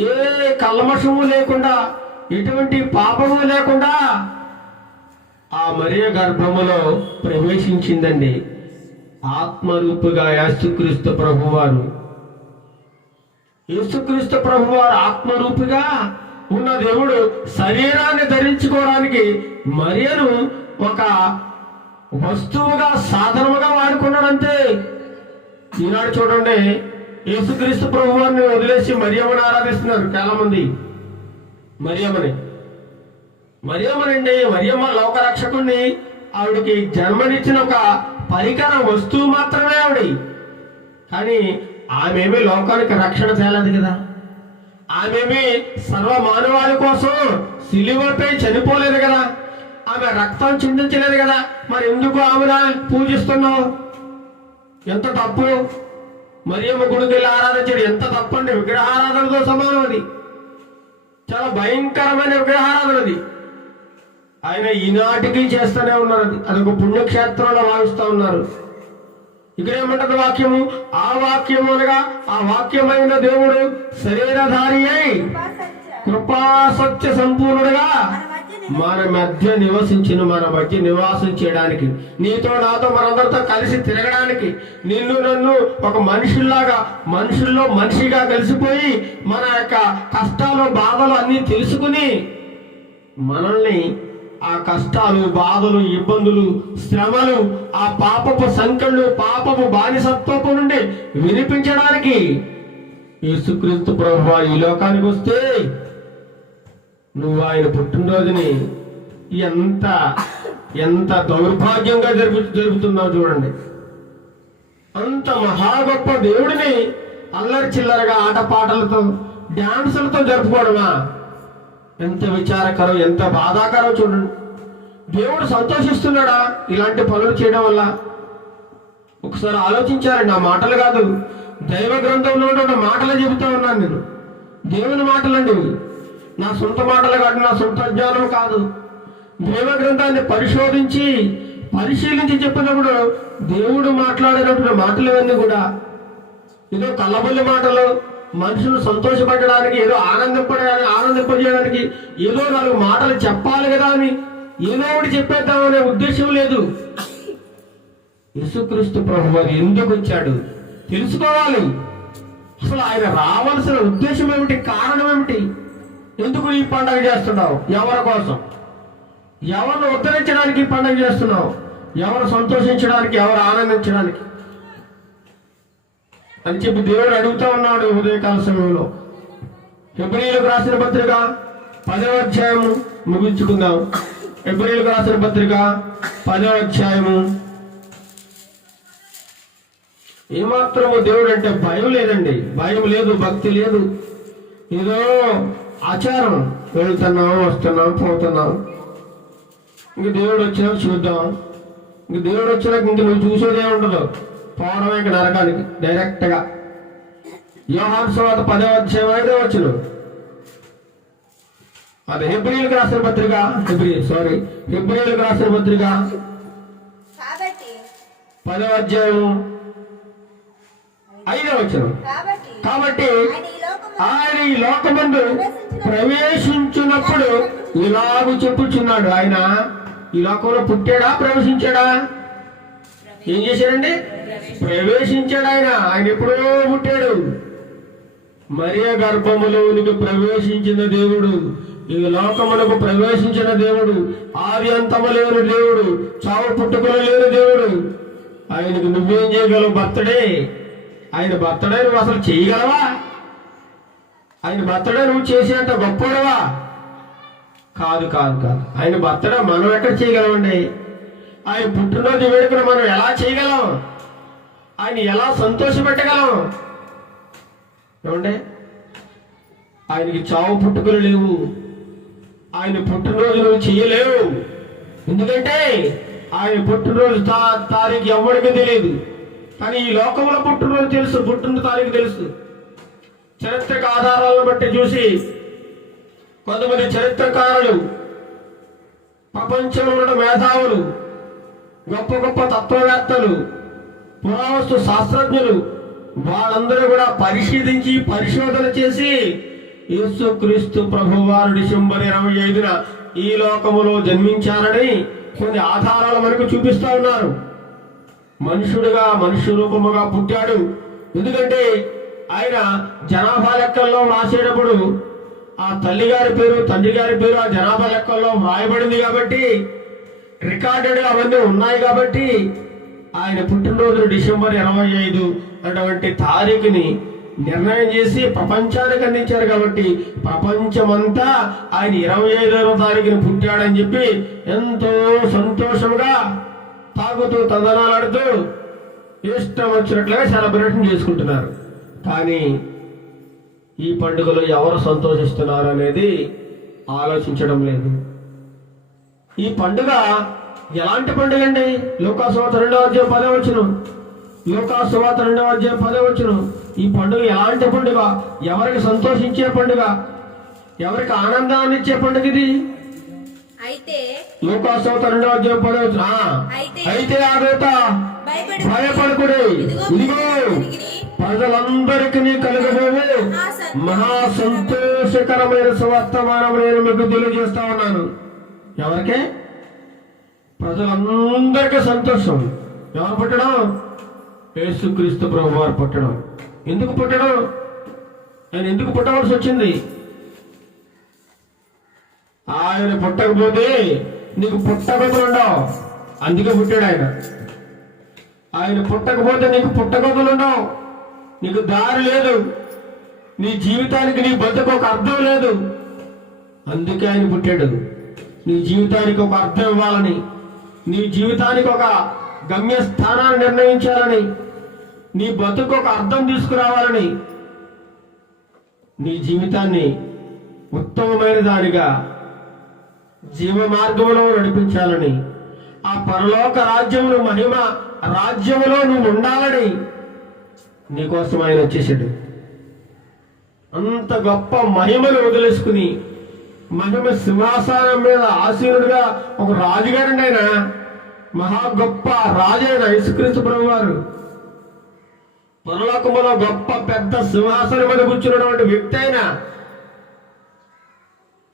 ఏ కల్మషము లేకుండా, ఎటువంటి పాపము లేకుండా ఆ మరియ గర్భములో ప్రవేశించిందండి ఆత్మరూపుగా యేసుక్రీస్తు ప్రభువారు. యేసుక్రీస్తు ప్రభువారు ఆత్మరూపుగా ఉన్న దేవుడు శరీరాన్ని ధరించుకోవడానికి మరియను ఒక వస్తువుగా, సాధనముగా వాడుకున్నాడంతే. ఈనాడు చూడండి, యేసుక్రీస్తు ప్రభువారిని వదిలేసి మరియమ్మని ఆరాధిస్తున్నారు చాలా మంది. మరియమ్మనండి, మరియమ్మ లోకరక్షకుణ్ణి, ఆవిడకి జన్మనిచ్చిన ఒక పరికరం, వస్తువు మాత్రమే ఆవిడ. కానీ ఆమెమి లోకానికి రక్షణ తేలేదు కదా. ఆమెమి సర్వ మానవాళి కోసం సిలువపై చనిపోలేదు కదా. ఆమె రక్తం చిందించలేదు కదా. మరి ఎందుకు ఆమెను పూజిస్తున్నావు? ఎంత తప్పు! మరియమ్మ గుడికి వెళ్ళి ఆరాధించడం ఎంత తప్పండి. విగ్రహారాధనతో సమానం అది. చాలా భయంకరమైన విగ్రహారాధన అది. ఆయన ఈనాటికి చేస్తూనే ఉన్నారు. అదొక పుణ్యక్షేత్రంలో భావిస్తూ ఉన్నారు. ఇక్కడ ఏమంటారు వాక్యము? ఆ వాక్యము అనగా ఆ వాక్యమైన దేవుడు శరీరధారి అయి కృపా సత్య సంపూర్ణుడుగా మన మధ్య నివాసం చేయడానికి, నీతో నాతో మనందరితో కలిసి తిరగడానికి, నిన్ను నన్ను ఒక మనుషుల్లో మనిషిగా కలిసిపోయి మన యొక్క కష్టాలు బాధలు అన్ని తెలుసుకుని మనల్ని ఆ కష్టాలు, బాధలు, ఇబ్బందులు, శ్రమలు, ఆ పాపపు సంకళ్ళు, పాపపు బానిసత్వపు నుండి వినిపించడానికి యేసుక్రీస్తు ప్రభువు ఈ లోకానికి వస్తే, నువ్వు ఆయన పుట్టినరోజుని ఎంత దౌర్భాగ్యంగా జరుపుతున్నావు చూడండి. అంత మహా గొప్ప దేవుడిని అల్లరి చిల్లరగా ఆటపాటలతో, డాన్సులతో జరుపుకోవడమా? ఎంత విచారకరం, ఎంత బాధాకరం చూడండి. దేవుడు సంతోషిస్తున్నాడా ఇలాంటి పనులు చేయడం వల్ల? ఒకసారి ఆలోచించారండి. నా మాటలు కాదు, దైవ గ్రంథంలో ఉన్న మాటలు చెబుతా ఉన్నాను నేను. దేవుని మాటలండి, నా సొంత మాటలు కాదు, నా సొంత జ్ఞానం కాదు. దైవ గ్రంథాన్ని పరిశీలించి చెప్పినప్పుడు దేవుడు మాట్లాడినప్పుడు మాటలు ఇవన్నీ కూడా ఏదో కళ్ళబొల్లి మాటలు, మనుషులు సంతోషపడడానికి, ఏదో ఆనందింపజేయడానికి ఏదో 4 మాటలు చెప్పాలి కదా అని ఏదో ఒకటి చెప్పేద్దామనే ఉద్దేశం లేదు. యేసుక్రీస్తు ప్రభువు ఎందుకు వచ్చాడు తెలుసుకోవాలి. అసలు ఆయన రావాల్సిన ఉద్దేశం ఏమిటి? కారణం ఏమిటి? ఎందుకు ఈ పండుగ చేస్తున్నావు? ఎవరి కోసం? ఎవరిని ఉద్ధరించడానికి ఈ పండుగ చేస్తున్నావు? ఎవరు సంతోషించడానికి, ఎవరు ఆనందించడానికి అని చెప్పి దేవుడు అడుగుతా ఉన్నాడు ఉదయకాల సమయంలో. హెబ్రీయులకు రాసిన పత్రిక 10వ అధ్యాయము ముగించుకుందాం. హెబ్రీయులకు రాసిన పత్రిక 10వ అధ్యాయము. ఏమాత్రము దేవుడు అంటే భయం లేదండి, భయం లేదు, భక్తి లేదు. ఏదో ఆచారం, వెళ్తున్నాం వస్తున్నాం పోతున్నాం. ఇంక దేవుడు వచ్చినాక చూద్దాం, ఇంక దేవుడు వచ్చినాక ఇంక నువ్వు చూసేదే ఉండదు, పోవడమే ఇంక నరకానికి డైరెక్ట్గా. యోహాను సువార్త 10వ అధ్యాయం 5వ వచనం. అది హెబ్రీయులకు రాసిన పత్రిక, హెబ్రీయులకు రాసిన పత్రిక 10వ అధ్యాయం 5వ వచనం. కాబట్టి ఆయన ఈ లోకమందు ప్రవేశించినప్పుడు ఇలాగూ చెప్పుచున్నాడు. ఆయన ఈ లోకంలో పుట్టాడా, ప్రవేశించాడా? ఏం చేశాడండి? ప్రవేశించాడు. ఆయన ఎప్పుడో పుట్టాడు. మరియ గర్భములోనికి ప్రవేశించిన దేవుడు, ఈ లోకములకు ప్రవేశించిన దేవుడు, ఆది అంతము లేని దేవుడు, చావు పుట్టుకలు లేని దేవుడు. ఆయనకు నువ్వేం చేయగలవు? బర్త్డే. ఆయన బర్త్డే నువ్వు అసలు చేయగలవా? ఆయన బర్త్డే నువ్వు చేసేంత గొప్పడవా? కాదు కాదు కాదు. ఆయన బర్త్డే మనం ఎక్కడ చేయగలమండి? ఆయన పుట్టినరోజు వేడుకను మనం ఎలా చేయగలం? ఆయన ఎలా సంతోషపెట్టగలం? ఏమంటే ఆయనకి చావు పుట్టుకలు లేవు. ఆయన పుట్టినరోజు నువ్వు చేయలేవు. ఎందుకంటే ఆయన పుట్టినరోజు తారీఖు ఎవరికి తెలియదు. కానీ ఈ లోకంలో పుట్టినరోజు తెలుసు, పుట్టిన తారీఖు తెలుసు. చరిత్రక ఆధారాలను బట్టి చూసి కొంతమంది చరిత్రకారులు, ప్రపంచంలో ఉన్న మేధావులు, గొప్ప గొప్ప తత్వవేత్తలు, పురావస్తు శాస్త్రజ్ఞులు, వాళ్ళందరూ కూడా పరిశీలించి పరిశోధన చేసి యేసుక్రీస్తు ప్రభువారు డిసెంబర్ 25న ఈ లోకములో జన్మించారని కొన్ని ఆధారాలు మనకు చూపిస్తా ఉన్నారు. మనుషుడుగా, మనుష్య రూపముగా పుట్టాడు. ఎందుకంటే ఆయన జనాభా లెక్కల్లో రాసేటప్పుడు ఆ తల్లి గారి పేరు, తండ్రి గారి పేరు ఆ జనాభా లెక్కల్లో వ్రాయబడింది కాబట్టి, రికార్డెడ్ అవన్నీ ఉన్నాయి కాబట్టి, ఆయన పుట్టినరోజు డిసెంబర్ 25 అటువంటి తారీఖుని నిర్ణయం చేసి ప్రపంచానికి అందించారు. కాబట్టి ప్రపంచమంతా ఆయన 25వ తారీఖుని పుట్టాడని చెప్పి ఎంతో సంతోషంగా తాగుతూ తందనాలాడుతూ ఇష్టం వచ్చినట్లుగా సెలబ్రేషన్ చేసుకుంటున్నారు. కానీ ఈ పండుగలో ఎవరు సంతోషిస్తున్నారు అనేది ఆలోచించడం లేదు. ఈ పండుగ ఎలాంటి పండుగ అండి? లూకాసువార్త 2వ అధ్యాయం 10వ వచనం. లూకాసువార్త 2వ అధ్యాయం 10వ వచనం. ఈ పండుగ ఎలాంటి పండుగ? ఎవరికి సంతోషించే పండుగ, ఎవరికి ఆనందాన్ని ఇచ్చే పండుగ ఇది. లూకాసువార్త 2వ అధ్యాయం 10వ వచనం. అయితే ఆ దూత భయపడకుడి, ఇదిగో ప్రజలందరికీ కలుగబోవు మహా సంతోషకరమైన సువర్తమానం నేను మీకు తెలియజేస్తా ఉన్నాను. ఎవరికే? ప్రజలందరికీ సంతోషం. ఎవరు పుట్టడం? యేసుక్రీస్తు ప్రభు వారు పుట్టడం. ఎందుకు పుట్టడం? ఆయన ఎందుకు పుట్టవలసి వచ్చింది? ఆయన పుట్టకపోతే నీకు పుట్టగతులు ఉండవు, అందుకే పుట్టాడు ఆయన. ఆయన పుట్టకపోతే నీకు పుట్టగతులు ఉండవు, నీకు దారి లేదు, నీ జీవితానికి, నీ బతుకు ఒక అర్థం లేదు. అందుకే ఆయన పుట్టాడు. నీ జీవితానికి ఒక అర్థం ఇవ్వాలని, నీ జీవితానికి ఒక గమ్యస్థానాన్ని నిర్ణయించాలని, నీ బతుకు ఒక అర్థం తీసుకురావాలని, నీ జీవితాన్ని ఉత్తమమైన దానిగా జీవ మార్గంలో నడిపించాలని, ఆ పరలోక రాజ్యమును, మహిమ రాజ్యములో నువ్వు ఉండాలని నీకోసం ఆయన వచ్చేసాడు. అంత గొప్ప మహిమను వదిలేసుకుని, మహిమ సింహాసనం మీద ఆసీనుడిగా ఒక రాజుగారండి ఆయన. మహా గొప్ప రాజు అయిన యేసుక్రీస్తు ప్రభు వారు పరలోకములో గొప్ప పెద్ద సింహాసనం మీద కూర్చున్నటువంటి వ్యక్తి ఆయన.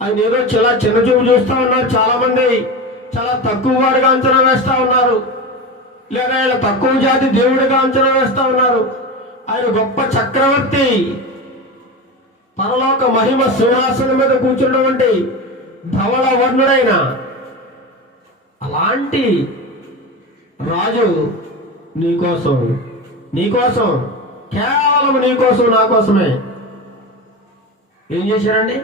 ఆయన ఏదో చాలా చిన్న చూపు చూస్తూ ఉన్నారు. చాలా మంది చాలా తక్కువ వాడిగా అంచనా వేస్తా ఉన్నారు, లేదా ఆయన తక్కువ జాతి దేవుడిగా అంచనా వేస్తా ఉన్నారు. ఆయన గొప్ప చక్రవర్తి, పరలోక మహిమ సింహాసనం మీద కూర్చున్నటువంటి ధవళ వర్ణుడైన అలాంటి రాజు నీకోసం, కేవలం నీకోసం, నా కోసమే ఏం చేశారండి?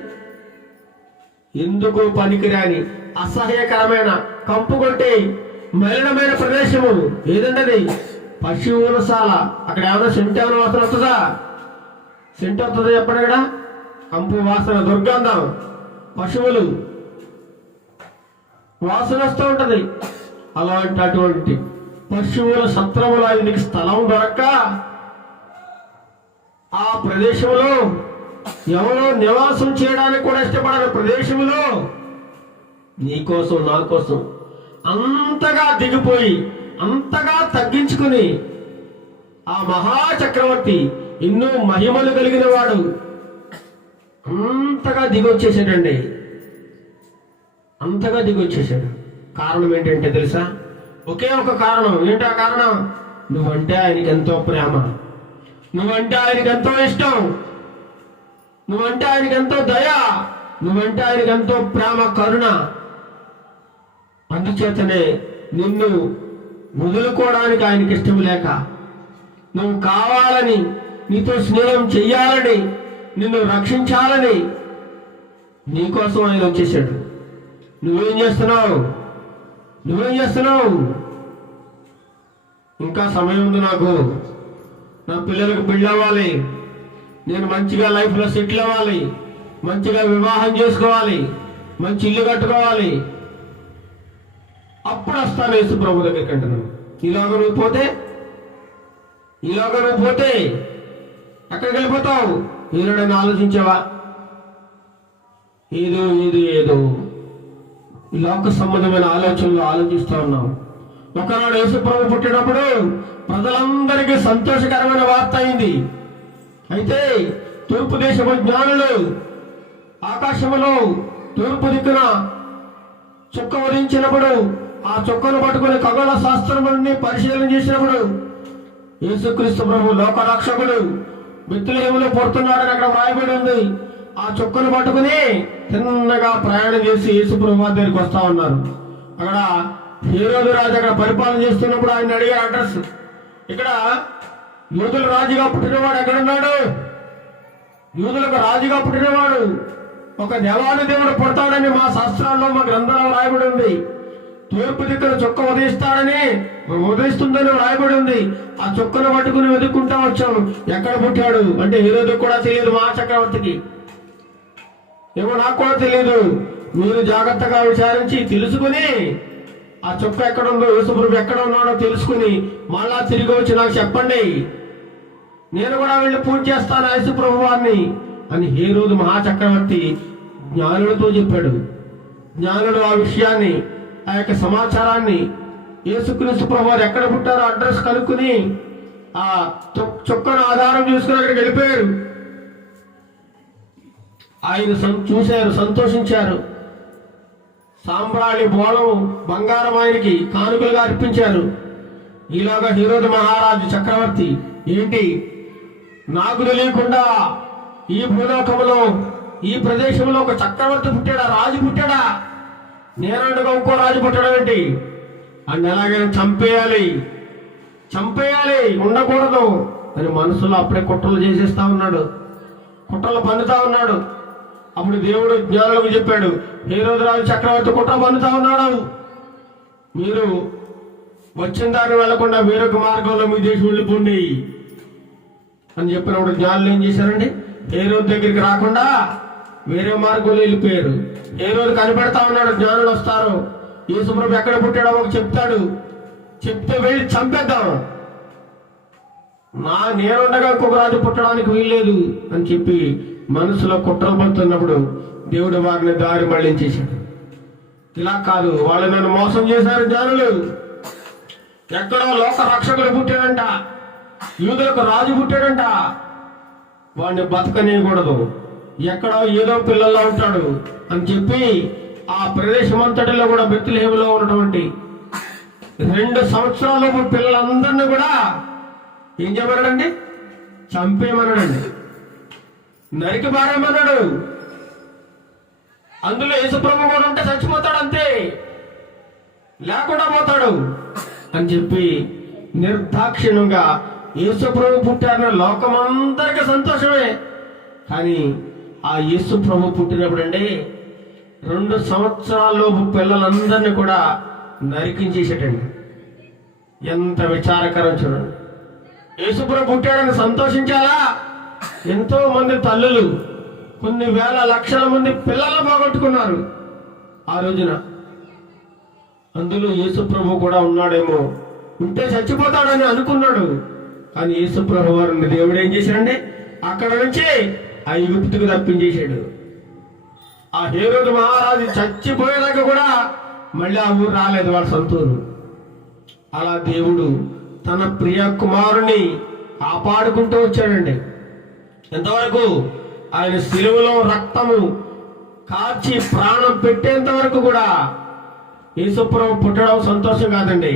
ఎందుకు పనికిరాని అసహ్యకరమైన కంపు కొట్టి మలినమైన ప్రదేశము ఏదండి అది? పశువులశాల. అక్కడ ఏమైనా సెంటు ఏమైనా వాసన వస్తుందా? సెంటు వస్తుందా చెప్పండి? ఇక్కడ కంపు వాసన, దుర్గంధం, పశువులు వాసన వస్తూ ఉంటది. అటువంటి పశువుల సత్రములో నీకు స్థలం దొరక్క ఆ ప్రదేశంలో ఎవరో నివాసం చేయడానికి కూడా ఇష్టపడని ప్రదేశంలో నీకోసం నా కోసం అంతగా దిగిపోయి అంతగా తగ్గించుకుని ఆ మహాచక్రవర్తి ఎన్నో మహిమలు కలిగిన వాడు అంతగా దిగొచ్చేసాడండి. అంతగా దిగొచ్చేసాడు. కారణం ఏంటంటే తెలుసా? ఒకే ఒక కారణం. ఏంటి ఆ కారణం? నువ్వంటే ఆయనకి ఎంతో ప్రేమ, నువ్వంటే ఆయనకి ఎంతో ఇష్టం, నువ్వంటే ఆయనకి ఎంతో దయ, నువ్వంటే ఆయనకి ఎంతో ప్రేమ, కరుణ. అందుచేతనే నిన్ను వదులుకోవడానికి ఆయనకి ఇష్టం లేక, నువ్వు కావాలని, నీతో స్నేహం చెయ్యాలని, నిన్ను రక్షించాలని నీకోసం ఆయన వచ్చేసాడు. నువ్వేం చేస్తున్నావు? ఇంకా సమయం ఉంది, నాకు నా పిల్లలకు పెళ్ళి అవ్వాలి, నేను మంచిగా లైఫ్లో సెటిల్ అవ్వాలి, మంచిగా వివాహం చేసుకోవాలి, మంచి ఇల్లు కట్టుకోవాలి, అప్పుడు వస్తాను యేసు ప్రభు దగ్గరికి అంటున్నాను. ఈలోగా నువ్వు పోతే ఎక్కడికి వెళ్ళిపోతావు? ఏనాడైనా ఆలోచించావా? ఏదో ఈ లోక సంబంధమైన ఆలోచనలు ఆలోచిస్తూ ఉన్నాం. ఒకనాడు యేసు ప్రభు పుట్టినప్పుడు ప్రజలందరికీ సంతోషకరమైన వార్త అయింది. అయితే తూర్పు దేశపు జ్ఞానులు ఆకాశములో తూర్పు దిక్కున చుక్క ఉదయించినప్పుడు ఆ చుక్కను పట్టుకుని ఖగోళ శాస్త్రములని పరిశీలన చేసినప్పుడు యేసుక్రీస్తు ప్రభు లోకరక్షకుడు బెత్లెహేములో పుడుతున్నాడని అక్కడ వ్రాయబడి ఉంది. ఆ చుక్కను పట్టుకుని చిన్నగా ప్రయాణం చేసి యేసు ప్రభు దగ్గరికి వస్తా ఉన్నారు. అక్కడ హేరోదు రాజు అక్కడ పరిపాలన చేస్తున్నప్పుడు ఆయన అడిగారు అడ్రస్. ఇక్కడ యూదుల రాజుగా పుట్టినవాడు ఎక్కడున్నాడు? యూదులకు రాజుగా పుట్టినవాడు ఒక దేవాది దేవుడు పుడతాడని మా శాస్త్రాల్లో, మా గ్రంథాల్లో రాయబడి ఉంది. తూర్పు దిక్కున చుక్క ఉదయిస్తుందని రాయబడి ఉంది. ఆ చుక్కను పట్టుకుని వెతుక్కుంటా వచ్చాము. ఎక్కడ పుట్టాడు అంటే హేరోదుకు కూడా తెలియదు, మా చక్రవర్తికి ఏమో నాకు కూడా తెలియదు. మీరు జాగ్రత్తగా విచారించి తెలుసుకుని ఆ చుక్క ఎక్కడుందో, యేసుప్రభు ఎక్కడ ఉన్నాడో తెలుసుకుని మళ్ళా తిరిగి వచ్చి నాకు చెప్పండి, నేను కూడా వెళ్ళి పూజ చేస్తాను యేసుప్రభు వారిని అని హేరోదు మహాచక్రవర్తి జ్ఞానులతో చెప్పాడు. జ్ఞానులు ఆ విషయాన్ని, ఆ యొక్క సమాచారాన్ని యేసుక్రీస్తు ప్రభు వారు ఎక్కడ పుట్టారో అడ్రస్ కనుక్కుని ఆ చుక్కను ఆధారం చేసుకుని అక్కడికి వెళ్ళిపోయారు. ఆయన చూశారు, సంతోషించారు. సాంబ్రాణి బోళం బంగారం ఆయనకి కానుకలుగా అర్పించారు. ఈలోగా హేరోదు మహారాజు చక్రవర్తి, ఏంటి నాకు తెలియకుండా ఈ భూలోకంలో ఈ ప్రదేశంలో ఒక చక్రవర్తి పుట్టాడా, రాజు పుట్టాడా, నేనండగా ఇంకో రాజు పుట్టడం ఏంటి? అని ఎలాగైనా చంపేయాలి, ఉండకూడదు అని మనసులో అప్పుడే కుట్రలు చేసేస్తా ఉన్నాడు, కుట్రలు పన్నుతా ఉన్నాడు. అప్పుడు దేవుడు జ్ఞానులకు చెప్పాడు, హేరోదు రాజు చక్రవర్తి కుట్ర పన్నుతా ఉన్నాడు, మీరు వచ్చిన దాన్ని వెళ్లకుండా వేరొక మార్గంలో మీ దేశం వెళ్ళిపోండి అని చెప్పినప్పుడు జ్ఞానులు ఏం చేశారండి? హేరోదు దగ్గరికి రాకుండా వేరే మార్గంలో వెళ్ళిపోయారు. హేరోదు కనిపెడతా ఉన్నాడు, జ్ఞానులు వస్తారు, యేసుప్రభు ఎక్కడ పుట్టాడో ఒక చెప్తాడు, చెప్తే వెళ్ళి చంపేద్దాం, నేనుండగా ఇంకొక రాజు పుట్టడానికి వీల్లేదు అని చెప్పి మనసులో కుట్రలు పడుతున్నప్పుడు దేవుడు వారిని దారి మళ్లించేశాడు. ఇలా కాదు, వాళ్ళు నన్ను మోసం చేశారు జ్ఞానులు, ఎక్కడో లోక రక్షకుడు పుట్టాడంట, యూదులకు రాజు పుట్టాడంట, వాడిని బతకనేయకూడదు, ఎక్కడో ఏదో పిల్లల్లో ఉంటాడు అని చెప్పి ఆ ప్రదేశం అంతటిలో కూడా బెత్లెహేములో ఉన్నటువంటి 2 సంవత్సరాల పిల్లలందరినీ కూడా ఏం చేయమన్నాడండి? చంపేయమన్నాడండి, నరికి పారేయమన్నాడు. అందులో యేసుప్రభు కూడా ఉంటే చచ్చిపోతాడు, అంతే, లేకుండా పోతాడు అని చెప్పి నిర్దాక్షిణ్యంగా యేసుప్రభు పుట్టారన్న లోకమందరికీ సంతోషమే. కానీ ఆ యేసుప్రభు పుట్టినప్పుడు అండి 2 సంవత్సరాలలోపు పిల్లలందరినీ కూడా నరికించేసేటండి. ఎంత విచారకరం చూడండి. యేసుప్రభు పుట్టాడని సంతోషించాలా? ఎంతో మంది తల్లులు కొన్ని వేల లక్షల మంది పిల్లలను పోగొట్టుకున్నారు ఆ రోజున. అందులో యేసుప్రభు కూడా ఉన్నాడేమో, ఉంటే చచ్చిపోతాడని అనుకున్నాడు. కానీ యేసుప్రభు వారిని దేవుడు ఏం చేశాడండి? అక్కడ నుంచి ఐగుప్తుకు తప్పించేశాడు. ఆ హేరోదు మహారాజు చచ్చిపోయేదాకా కూడా మళ్ళీ ఆ ఊరు రాలేదు, వాళ్ళ సొంతూరు. అలా దేవుడు తన ప్రియ కుమారుని కాపాడుకుంటూ వచ్చాడండి. ఎంతవరకు? ఆయన శిలువలో రక్తము కాచి ప్రాణం పెట్టేంత వరకు కూడా. యేసుప్రభు పుట్టడం సంతోషం కాదండి.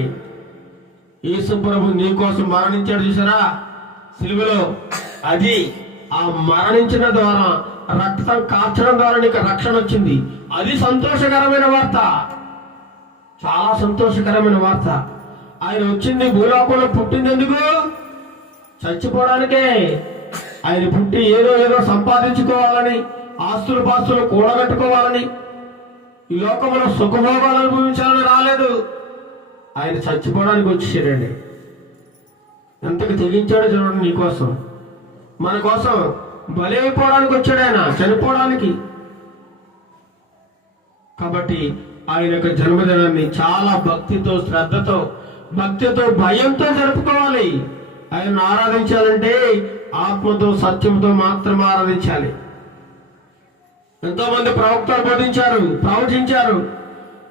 యేసుప్రభు నీ కోసం మరణించాడు చూసారా శిలువలో, అది ఆ మరణించిన ద్వారా, రక్తం కాచడం ద్వారా నీకు రక్షణ వచ్చింది. అది సంతోషకరమైన వార్త, చాలా సంతోషకరమైన వార్త. ఆయన వచ్చింది భూలోకంలో పుట్టింది ఎందుకు? చచ్చిపోవడానికే. ఆయన పుట్టి ఏదో సంపాదించుకోవాలని, ఆస్తులు పాస్తులు కూడగట్టుకోవాలని, ఈ లోకంలో సుఖభోగాలు అనుభవించాలని రాలేదు. ఆయన చచ్చిపోవడానికి వచ్చేసాడండి. ఎంతకు తెగించాడో చూడండి నీకోసం, మన కోసం బలి అయిపోవడానికి వచ్చాడు ఆయన, చనిపోవడానికి. కాబట్టి ఆయన యొక్క జన్మదినాన్ని చాలా భక్తితో, శ్రద్ధతో, భక్తితో, భయంతో జరుపుకోవాలి. ఆయనను ఆరాధించాలంటే ఆత్మతో, సత్యంతో మాత్రం ఆరాధించాలి. ఎంతో మంది ప్రవక్తలు ప్రవచించారు.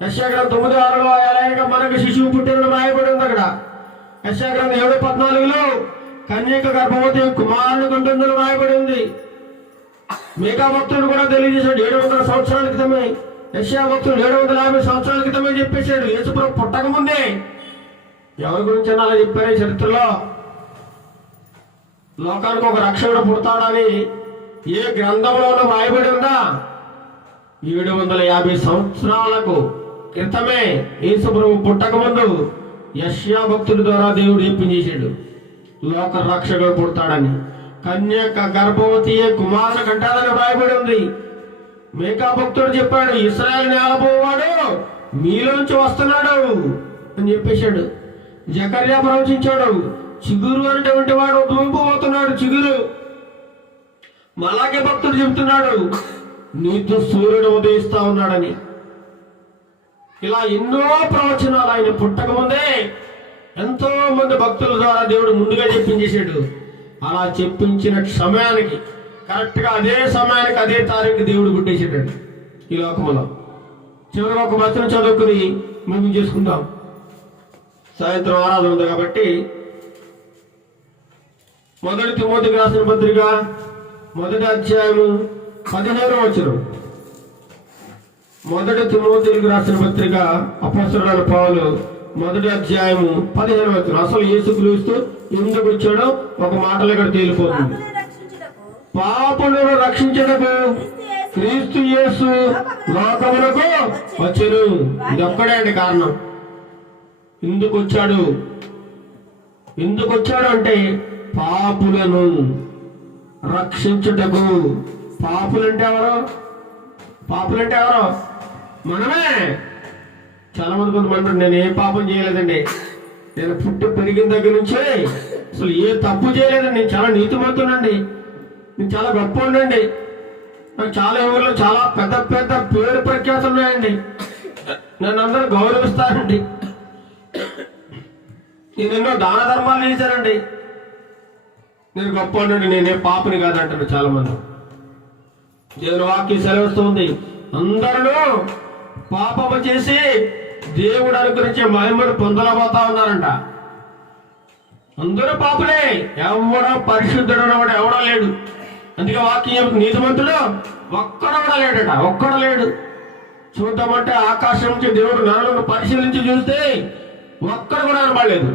యెషయా గ్రంథం 9:6 ఎలాగ మనకు శిశువు పుట్టినని రాయబడి ఉంది అక్కడ. యెషయా గ్రంథం 7:14 కన్యక గర్భవతి కుమారుని కంటుందని రాయబడి ఉంది. మీకా భక్తుడు కూడా తెలియజేశాడు 700 సంవత్సరాల క్రితమే. యెషయా భక్తుడు 750 సంవత్సరాల క్రితమే చెప్పేశాడు. యేసుప్రభు పుట్టక ముందే ఎవరి గురించి అలా చెప్పారు ఈ చరిత్రలో. లోకానికి ఒక రక్షకుడు పుడతాడని ఏ గ్రంథంలోనూ రాయబడి ఉందా? 750 సంవత్సరాలకు క్రితమే యేసుప్రభు పుట్టక ముందు యెషయా భక్తుడి ద్వారా దేవుడు చెప్పించేశాడు లోక రక్షకుడు పుడతాడని. కన్యక గర్భవతియే కుమారుని కంటాడని రాయబడి ఉంది. మీకా భక్తుడు చెప్పాడు, ఇశ్రాయేలు నేలపోవాడు మీలోంచి వస్తున్నాడు అని చెప్పేశాడు. జకర్యా ప్రవచించాడు, చిగురు అనేటువంటి వాడు దుంపుపోతున్నాడు, చిగురు. మలాకే భక్తుడు చెబుతున్నాడు, నీతో సూర్యుడు ఉదయిస్తా ఉన్నాడని. ఇలా ఎన్నో ప్రవచనాలు ఆయన పుట్టక ముందే ఎంతో మంది భక్తుల ద్వారా దేవుడు ముందుగా చెప్పించేశాడు. అలా చెప్పించిన సమయానికి కరెక్ట్ గా అదే సమయానికి అదే తారీఖు దేవుడు పుట్టేసాడు ఈ లోకంలో. చివరికి ఒక వచనం చదువుకుని మేము చేసుకుందాం. సాయంత్రం ఆరాధన ఉంది కాబట్టి 1 తిమోతికి రాసిన పత్రిక 1వ అధ్యాయము 15వ వచనం. 1 తిమోతికి రాసిన పత్రిక అపొస్తలుడైన పౌలు 1వ అధ్యాయము 15వ వచనం. అసలు యేసుక్రీస్తు ఎందుకు వచ్చాడో ఒక మాటలో ఇక్కడ తేలిపోతుంది. పాపులను రక్షించుటకు క్రీస్తు యేసు లోకములకు వచ్చెను. ఇది ఒక్కడే అండి కారణం. ఎందుకు వచ్చాడు అంటే పాపులను రక్షించుటకు. పాపులంటే ఎవరు? మనమే. చాలా మంది కొంతమంది నేను ఏ పాపం చేయలేదండి, నేను పుట్టి పెరిగిన దగ్గర నుంచే అసలు ఏ తప్పు చేయలేదండి, నేను చాలా నీతిమంతునండి, నేను చాలా గొప్ప ఉండండి, నాకు చాలా ఊళ్ళో చాలా పెద్ద పెద్ద పేరు ప్రఖ్యాతులు ఉన్నాయండి, నన్ను అందరూ గౌరవిస్తారండి, నేను ఎన్నో దాన ధర్మాలు చేశానండి, నేను గొప్ప ఉండండి, నేనే పాపని కాదంటారు చాలా మంది. దేవుని వాక్యం సెలవిస్తుంది, అందరూ పాపము చేసి దేవుడు అనుగ్రహించే మహిమను పొందలేకపోతా ఉన్నారంట. అందరూ పాపులే, ఎవడో పరిశుద్ధుడు వాడు ఎవడో లేడు. అందుకే వాక్యం నీతిమంతుడు ఒక్కడో లేడు. చూద్దామంటే ఆకాశం నుంచి దేవుడు నరులను పరిశీలించి చూస్తే ఒక్కడు కూడా కనబడలేదు.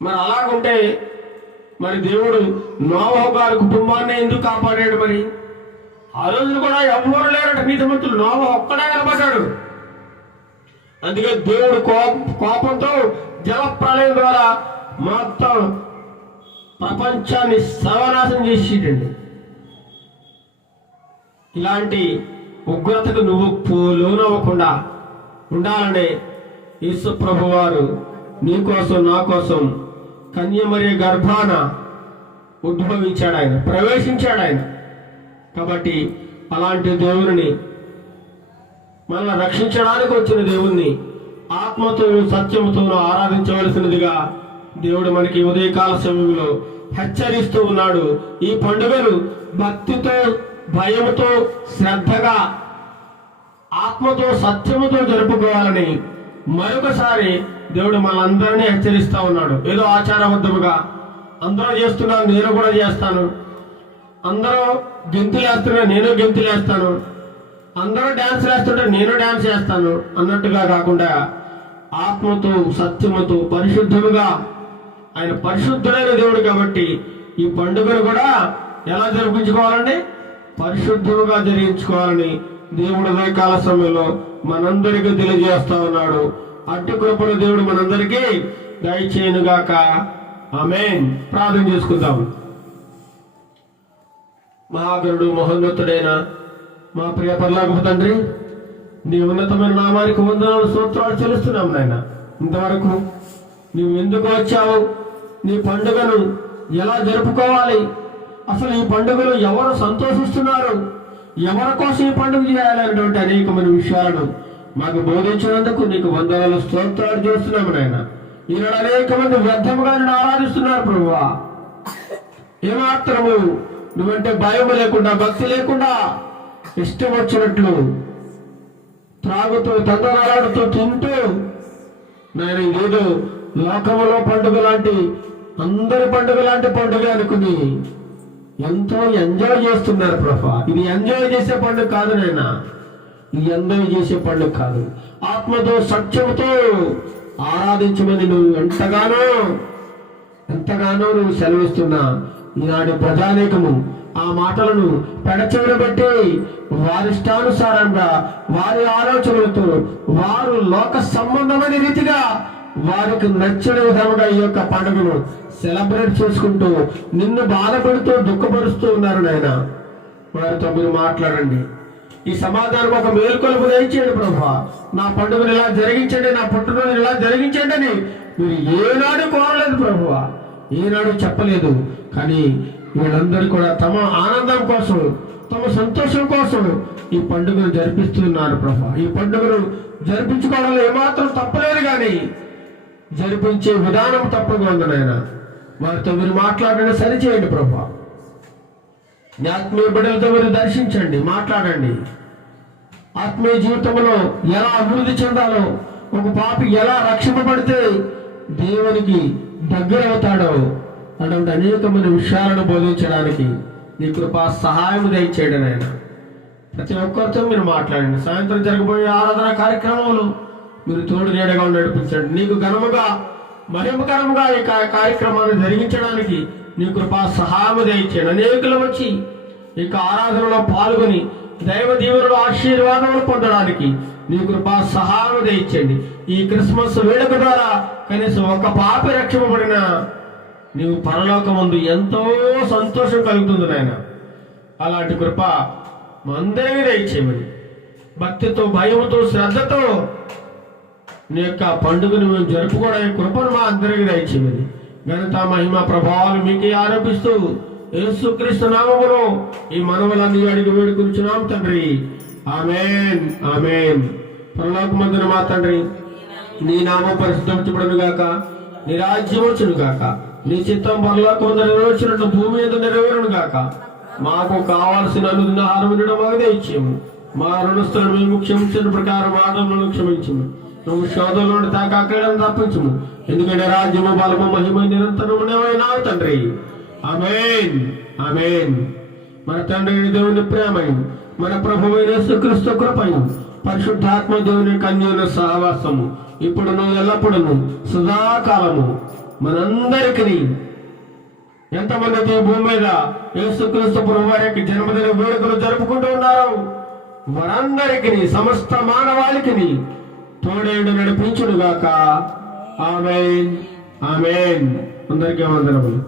మరి అలాగుంటే మరి దేవుడు నోవహు గారి కుటుంబాన్ని ఎందుకు కాపాడాడు? మరి ఆ రోజున కూడా ఎవరు లేరట నీతిమంతులు, నోవహు ఒక్కడే కనబడ్డాడు. అందుకే దేవుడు కోపంతో జల ప్రళయం ద్వారా మొత్తం ప్రపంచాన్ని సర్వనాశనం చేసేటండి. ఇలాంటి ఉగ్రతకు నువ్వు లోనవ్వకుండా ఉండాలనే యేసు ప్రభువారు నీ కోసం నా కోసం కన్యమరియే గర్భాన ఉద్భవించాడు, ఆయన ప్రవేశించాడు ఆయన. కాబట్టి అలాంటి దేవుని, మనల్ని రక్షించడానికి వచ్చిన దేవుణ్ణి ఆత్మతో సత్యముతో ఆరాధించవలసినదిగా దేవుడు మనకి ఉదయకాల సమయంలో హెచ్చరిస్తూ ఉన్నాడు. ఈ పండుగను భక్తితో, భయముతో, శ్రద్ధగా, ఆత్మతో, సత్యముతో జరుపుకోవాలని మరొకసారి దేవుడు మనందరినీ హెచ్చరిస్తా ఉన్నాడు. ఏదో ఆచారబద్ధముగా అందరూ చేస్తున్నారు, నేను కూడా చేస్తాను, అందరూ గెంతులేస్తున్నా నేను గెంతులేస్తాను, అందరూ డ్యాన్స్ వేస్తుంటే నేను డ్యాన్స్ చేస్తాను అన్నట్టుగా కాకుండా ఆత్మతో, సత్యముతో, పరిశుద్ధముగా, ఆయన పరిశుద్ధుడైన దేవుడు కాబట్టి ఈ పండుగను కూడా ఎలా జరిపించుకోవాలండి? పరిశుద్ధముగా జరిగించుకోవాలని దేవుడు ఉదయకాల సమయంలో మనందరికీ తెలియజేస్తా ఉన్నాడు. అట్టి కృపను దేవుడు మనందరికీ దయచేయునుగాక. ఆమేన్. ప్రార్థన చేసుకుందాం. మహాగరుడు, మహోన్నతుడైన మా ప్రియ పరలోకపు తండ్రి, నీ ఉన్నతమైన నామానికి వందనాలు, స్తోత్రాలు చెల్లిస్తున్నాం నాయన. ఇంతవరకు నీవు ఎందుకు వచ్చావు, నీ పండుగను ఎలా జరుపుకోవాలి, అసలు ఈ పండుగలో ఎవరు సంతోషిస్తున్నారు, ఎవరి కోసం ఈ పండుగ చేయాలనేటువంటి అనేకమైన విషయాలను మాకు బోధించినందుకు నీకు వందనాలు, స్తోత్రాలు చేస్తున్నాము నాయన. ఈనాడు అనేక మంది వ్యర్థముగా నిన్ను ఆరాధిస్తున్నారు ప్రభువా. ఏమాత్రము నువ్వంటే భయం లేకుండా, భక్తి లేకుండా, ఇష్టం వచ్చినట్లు త్రాగుతూ, తందనాలాడుతూ, తింటూ నేను ఏదో లోకములో పండుగ లాంటి, అందరి పండుగ లాంటి పండుగ అనుకుని ఎంతో ఎంజాయ్ చేస్తున్నారు ప్రభా. ఇది ఎంజాయ్ చేసే పండుగ కాదు నాయన, ఇది ఎంజాయ్ చేసే పండుగ కాదు. ఆత్మతో, సత్యముతో ఆరాధించమని నువ్వు ఎంతగానో నువ్వు సెలవిస్తున్నా ఈనాడు ప్రజానేకము ఆ మాటలను పెడచెవిన బట్టి వారిష్టానుసారంగా, వారి ఆలోచనలతో, వారు లోక సంబంధమైన రీతిగా వారికి నచ్చిన విధంగా ఈ యొక్క పండుగను సెలబ్రేట్ చేసుకుంటూ నిన్ను బాధపడుతూ, దుఃఖపరుస్తూ ఉన్నారు నాయన. వారితో మీరు మాట్లాడండి. ఈ సమాధానం ఒక మేల్కొలుపు దయచేయండి ప్రభా. నా పండుగను ఇలా జరిగించండి, నా పుట్టినరోజు ఇలా జరిగించండి అని మీరు ఏనాడు కోరలేదు ప్రభువా, ఏనాడు చెప్పలేదు. కానీ వీళ్ళందరూ కూడా తమ ఆనందం కోసం, తమ సంతోషం కోసం ఈ పండుగను జరిపిస్తున్నారు ప్రభా. ఈ పండుగను జరిపించుకోవడంలో ఏమాత్రం తప్పలేదు, కానీ జరిపించే విధానం తప్పుగా ఉంది నాయన. వారితో మీరు మాట్లాడండి, సరిచేయండి ప్రభా. ఆత్మీయ బిడ్డలతో మీరు దర్శించండి, మాట్లాడండి. ఆత్మీయ జీవితంలో ఎలా అభివృద్ధి చెందాలో, ఒక పాపి ఎలా రక్షింపబడితే దేవునికి దగ్గర అవుతాడో అటువంటి అనేకమైన విషయాలను బోధించడానికి నీ కృపా సహాయం దయచేయడం ఆయన. ప్రతి ఒక్కరితో మీరు మాట్లాడండి. సాయంత్రం జరగబోయే ఆరాధన కార్యక్రమంలో మీరు తోడు నీడగా నడిపించండి. నీకు ఘనముగా, మహిమకరముగా ఈ కార్యక్రమాన్ని జరిగించడానికి నీ కృపా సహాయం దయచేయండి. అనేకులు వచ్చి ఈ ఆరాధనలో పాల్గొని దైవ దీవెనలు, ఆశీర్వాదములు పొందడానికి నీ కృపా సహాయం దయచేయండి. ఈ క్రిస్మస్ వేడుక ద్వారా కనీసం ఒక పాపి రక్షింపబడిన నీవు పరలోకమందు ఎంతో సంతోషం కలుగుతుంది నాయన. అలాంటి కృప మా అందరికీ దయచేయమని భక్తితో, భయముతో, శ్రద్ధతో నీ యొక్క పండుగను మేము జరుపుకోవడానికి కృపను మా అందరికీ దయచేయమని ఘనత, మహిమ, ప్రభావాలు మీకే ఆరోపిస్తూ యేసుక్రీస్తు నామములో ఈ మనవులన్నీ అడిగి వేడుకొనుచున్నాం తండ్రి. ఆమేన్, ఆమేన్. పరలోకమందున మా తండ్రి, నీ నామం పరిశుద్ధపరచబడును గాక, నీ రాజ్యం వచ్చును గాక, నీ చిత్తం పరలోకమందు నెరవేర్చినట్లు భూమి మీద నెరవేరును గాక. మాకు కావాల్సిన అనుదిన ఆహారం మాకు దయచేయము. మా రుణస్థులను మేము క్షమించిన ప్రకారం ఆదరణను క్షమించము. నువ్వు శోధంలోని తాకాలను తప్పించము. ఎందుకంటే రాజ్యము, బలము, మహిమ నిరంతరము నీవైనావు తండ్రి. ఆమేన్, ఆమేన్. మన తండ్రి దేవుని ప్రేమయు, మన ప్రభువైన యేసుక్రీస్తు కృపయు, పరిశుద్ధాత్మ దేవుని కన్యల సహవాసము ఇప్పుడును ఎల్లప్పుడూ సదాకాలము మనందరికీ, ఎంతమంది అయితే ఈ భూమి మీద యేసుక్రీస్తు ప్రభువు వారి యొక్క జన్మదిన వేడుకలు జరుపుకుంటూ ఉన్నారు వారందరికీ, సమస్త మానవాళికి తోడేడు నడిపించును గాక. ఆమేన్, ఆమేన్. అందరికీ వందనములు.